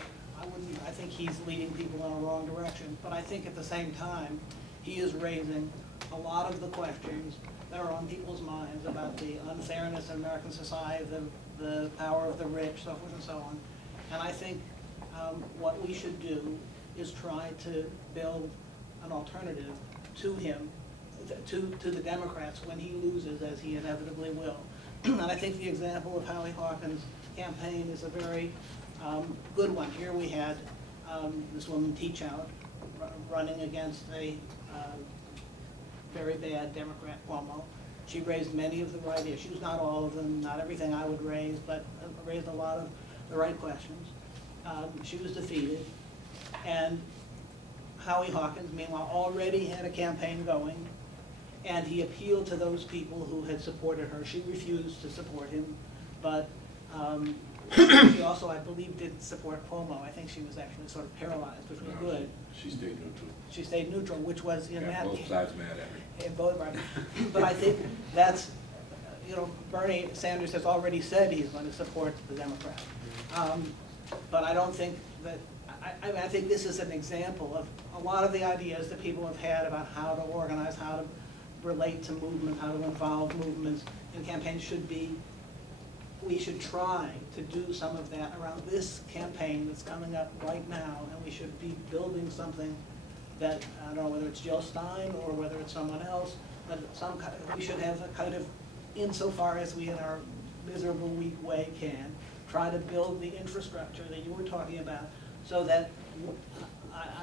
I think he's leading people in a wrong direction, but I think at the same time, he is raising a lot of the questions that are on people's minds about the unfairness of American society, the power of the rich, so forth and so on. And I think what we should do is try to build an alternative to him, to the Democrats when he loses, as he inevitably will. And I think the example of Howie Hawkins' campaign is a very good one. Here we had this woman Teachout running against a very bad Democrat, Cuomo. She raised many of the right issues, not all of them, not everything I would raise, but raised a lot of the right questions. She was defeated, and Howie Hawkins, meanwhile, already had a campaign going, and he appealed to those people who had supported her. She refused to support him, but she also, I believe, did support Cuomo. I think she was actually sort of paralyzed, which was good. She stayed neutral. She stayed neutral, which was in that. Both sides mad at her. In both parties. But I think that's, Bernie Sanders has already said he's going to support the Democrat. But I don't think that, I think this is an example of a lot of the ideas that people have had about how to organize, how to relate to movement, how to involve movements in campaigns should be, we should try to do some of that around this campaign that's coming up right now, and we should be building something that, I don't know whether it's Jill Stein or whether it's someone else, but some kind of, we should have a kind of, insofar as we in our miserable, weak way can, try to build the infrastructure that you were talking about, so that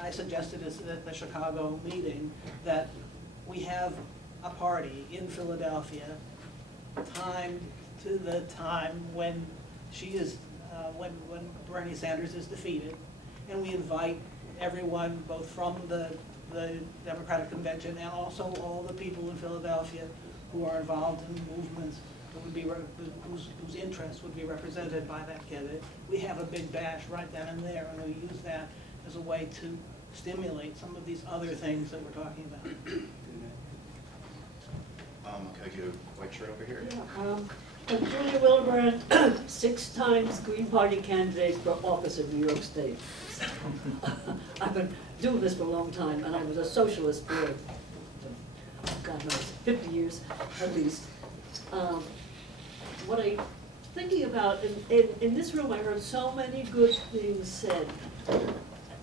I suggested at the Chicago meeting that we have a party in Philadelphia timed to the time when she is, when Bernie Sanders is defeated, and we invite everyone, both from the Democratic Convention and also all the people in Philadelphia who are involved in movements that would be whose interests would be represented by that candidate. We have a big bash right then and there, and we use that as a way to stimulate some of these other things that we're talking about. Can I get a white shirt over here? Yeah, I'm Julia Wilburn, 6 times Green Party candidate for office in New York State. I've been doing this for a long time, and I was a socialist for, God knows, 50 years at least. What I'm thinking about, in this room I heard so many good things said,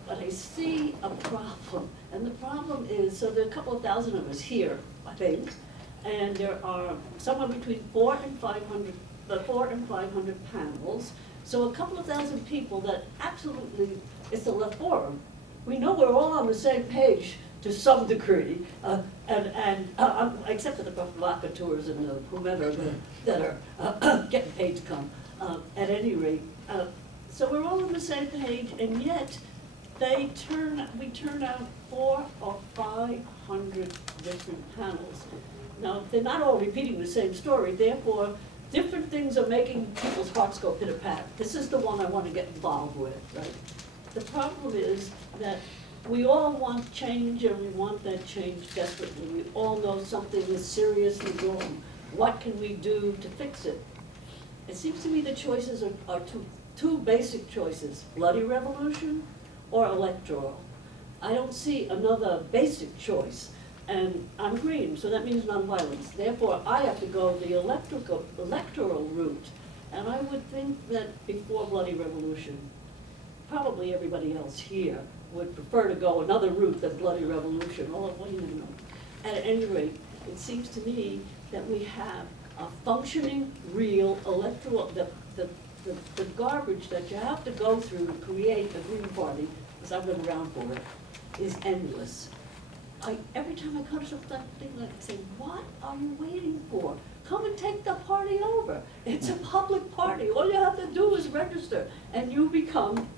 but I see a problem. And the problem is, so there are a couple of thousand of us here, I think, and there are somewhere between 400 and 500 panels. So a couple of thousand people that absolutely, it's the left forum. We know we're all on the same page to some degree, except for the provocateurs and the whomever that are getting paid to come. At any rate, so we're all on the same page, and yet we turn out 400 or 500 different panels. Now, they're not all repeating the same story, therefore, different things are making people's hearts go pitter-patter. This is the one I want to get involved with, right? The problem is that we all want change, and we want that change desperately. We all know something is seriously wrong. What can we do to fix it? It seems to me the choices are two basic choices, bloody revolution or electoral. I don't see another basic choice. And I'm green, so that means nonviolence. Therefore, I have to go the electoral route. And I would think that before bloody revolution, probably everybody else here would prefer to go another route than bloody revolution. Well, you know. At any rate, it seems to me that we have a functioning, real electoral, the garbage that you have to go through to create a Green Party, because I've been around for it, is endless. Every time I come to something like I say, what are you waiting for? Come and take the party over. It's a public party. All you have to do is register, and you become,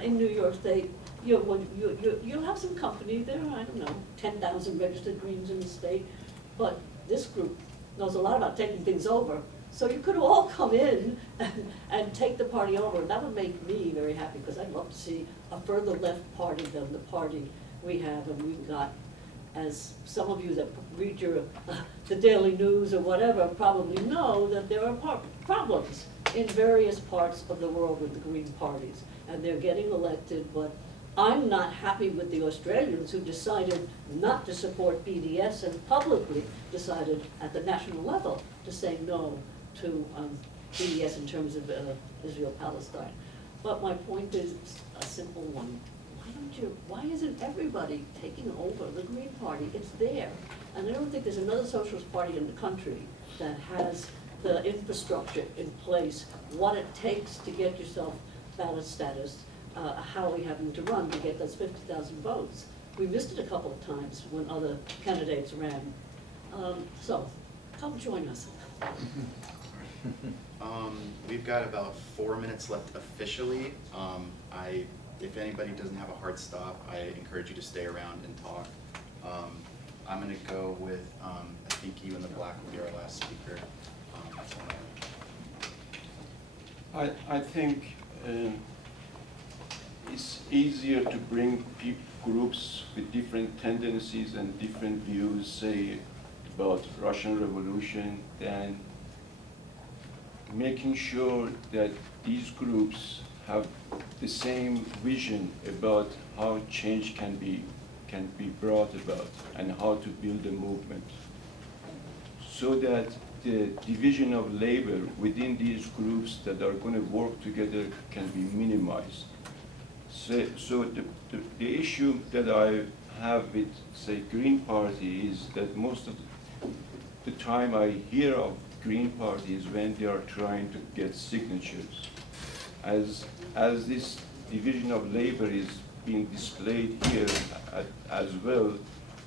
in New York State, you'll have some company there, I don't know, 10,000 registered Greens in the state, but this group knows a lot about taking things over. So you could all come in and take the party over. That would make me very happy, because I'd love to see a further left party than the party we have, and we've got as some of you that read your, the daily news or whatever probably know, that there are problems in various parts of the world with the Green parties, and they're getting elected, but I'm not happy with the Australians who decided not to support BDS and publicly decided at the national level to say no to BDS in terms of Israel-Palestine. But my point is a simple one. Why isn't everybody taking over the Green Party? It's there. And I don't think there's another socialist party in the country that has the infrastructure in place, what it takes to get yourself ballot status, how are we having to run to get those 50,000 votes. We missed it a couple of times when other candidates ran. So, come join us. We've got about 4 minutes left officially. If anybody doesn't have a hard stop, I encourage you to stay around and talk. I'm going to go with, I think you in the black will be our last speaker. I think it's easier to bring groups with different tendencies and different views, say, about Russian Revolution, than making sure that these groups have the same vision about how change can be brought about and how to build a movement, so that the division of labor within these groups that are going to work together can be minimized. So the issue that I have with, say, Green Party is that most of the time I hear of Green Party is when they are trying to get signatures. As this division of labor is being displayed here as well,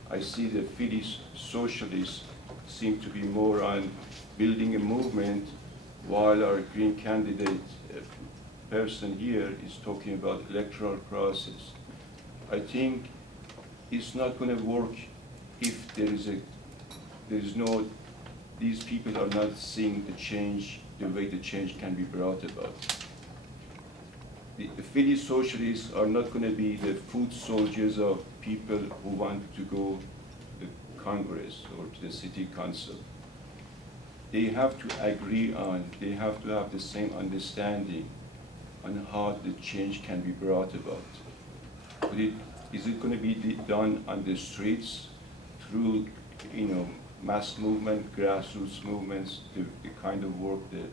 I see the Finnish Socialists seem to be more on building a movement, while our Green candidate person here is talking about electoral process. I think it's not going to work if these people are not seeing the change, the way the change can be brought about. The Finnish Socialists are not going to be the foot soldiers of people who want to go to the Congress or to the City Council. They have to agree on, they have to have the same understanding on how the change can be brought about. But is it going to be done on the streets through, mass movement, grassroots movements, the kind of work that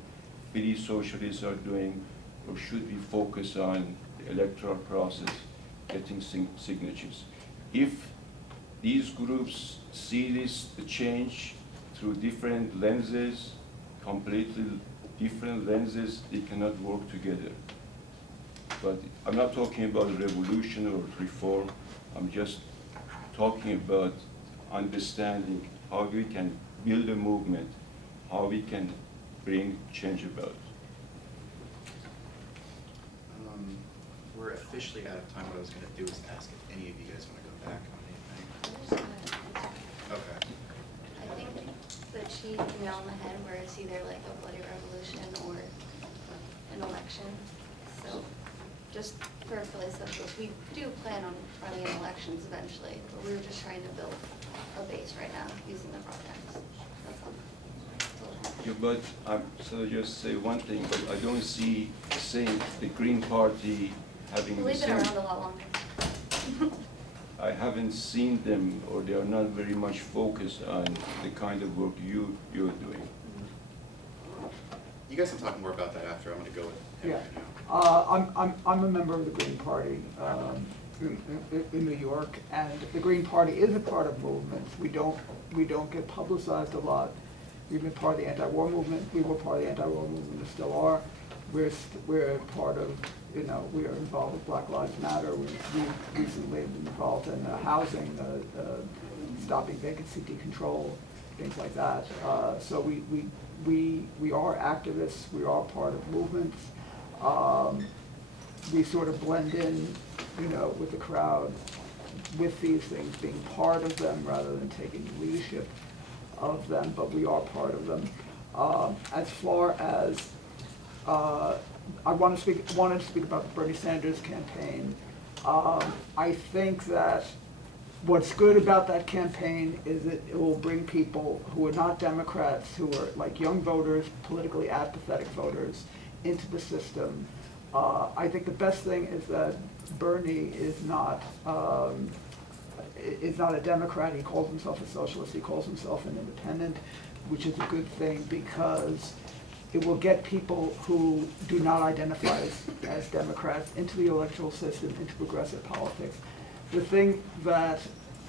Finnish Socialists are doing, or should we focus on the electoral process, getting signatures? If these groups see the change through different lenses, completely different lenses, they cannot work together. But I'm not talking about revolution or reform. I'm just talking about understanding how we can build a movement, how we can bring change about. We're officially out of time. What I was going to do is ask if any of you guys want to go back on anything. Okay. I think that she hit the nail on the head where it's either like a bloody revolution or an election. So just for Socialists, we do plan on running in elections eventually, but we were just trying to build a base right now using the projects. That's all. Yeah, but so just say one thing, but I don't see the Green Party having the We've been same. around a lot longer. I haven't seen them, or they are not very much focused on the kind of work you're doing. You guys can talk more about that after. I'm going to go with him Yeah. right now. I'm a member of the Green Party in New York, and the Green Party is a part of movements. We don't get publicized a lot. We've been part of the anti-war movement. We were part of the anti-war movement. We still are. We're part of, we are involved with Black Lives Matter. We recently have been involved in housing, stopping vacancy decontrol, things like that. So we are activists. We are part of movements. We sort of blend in, with the crowd, with these things, being part of them rather than taking leadership of them, but we are part of them. As far as, I wanted to speak about the Bernie Sanders campaign. I think that What's good about that campaign is that it will bring people who are not Democrats, who are like young voters, politically apathetic voters, into the system. I think the best thing is that Bernie is not a Democrat. He calls himself a socialist. He calls himself an independent, which is a good thing because it will get people who do not identify as Democrats into the electoral system, into progressive politics. The thing that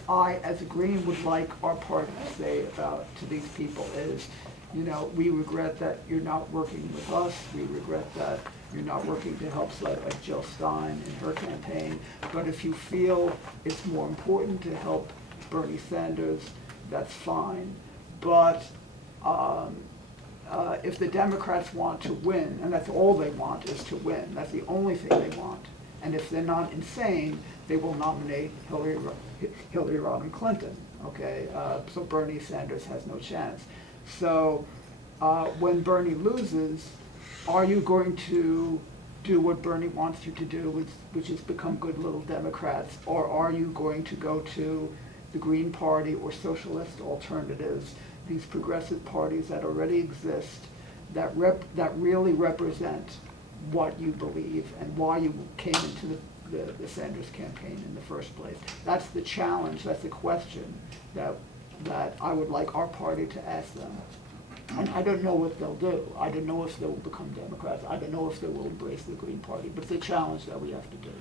I, as a Green, would like our party to say to these people is, you know, we regret that you're not working with us. We regret that you're not working to help somebody like Jill Stein in her campaign. But if you feel it's more important to help Bernie Sanders, that's fine. But if the Democrats want to win, and that's all they want is to win, that's the only thing they want. And if they're not insane, they will nominate Hillary Rodham Clinton, okay? So Bernie Sanders has no chance. So when Bernie loses, are you going to do what Bernie wants you to do, which is become good little Democrats, or are you going to go to the Green Party or socialist alternatives, these progressive parties that already exist, that really represent what you believe and why you came into the Sanders campaign in the first place? That's the challenge, that's the question that I would like our party to ask them. And I don't know what they'll do. I don't know if they will become Democrats. I don't know if they will embrace the Green Party, but it's a challenge that we have to do.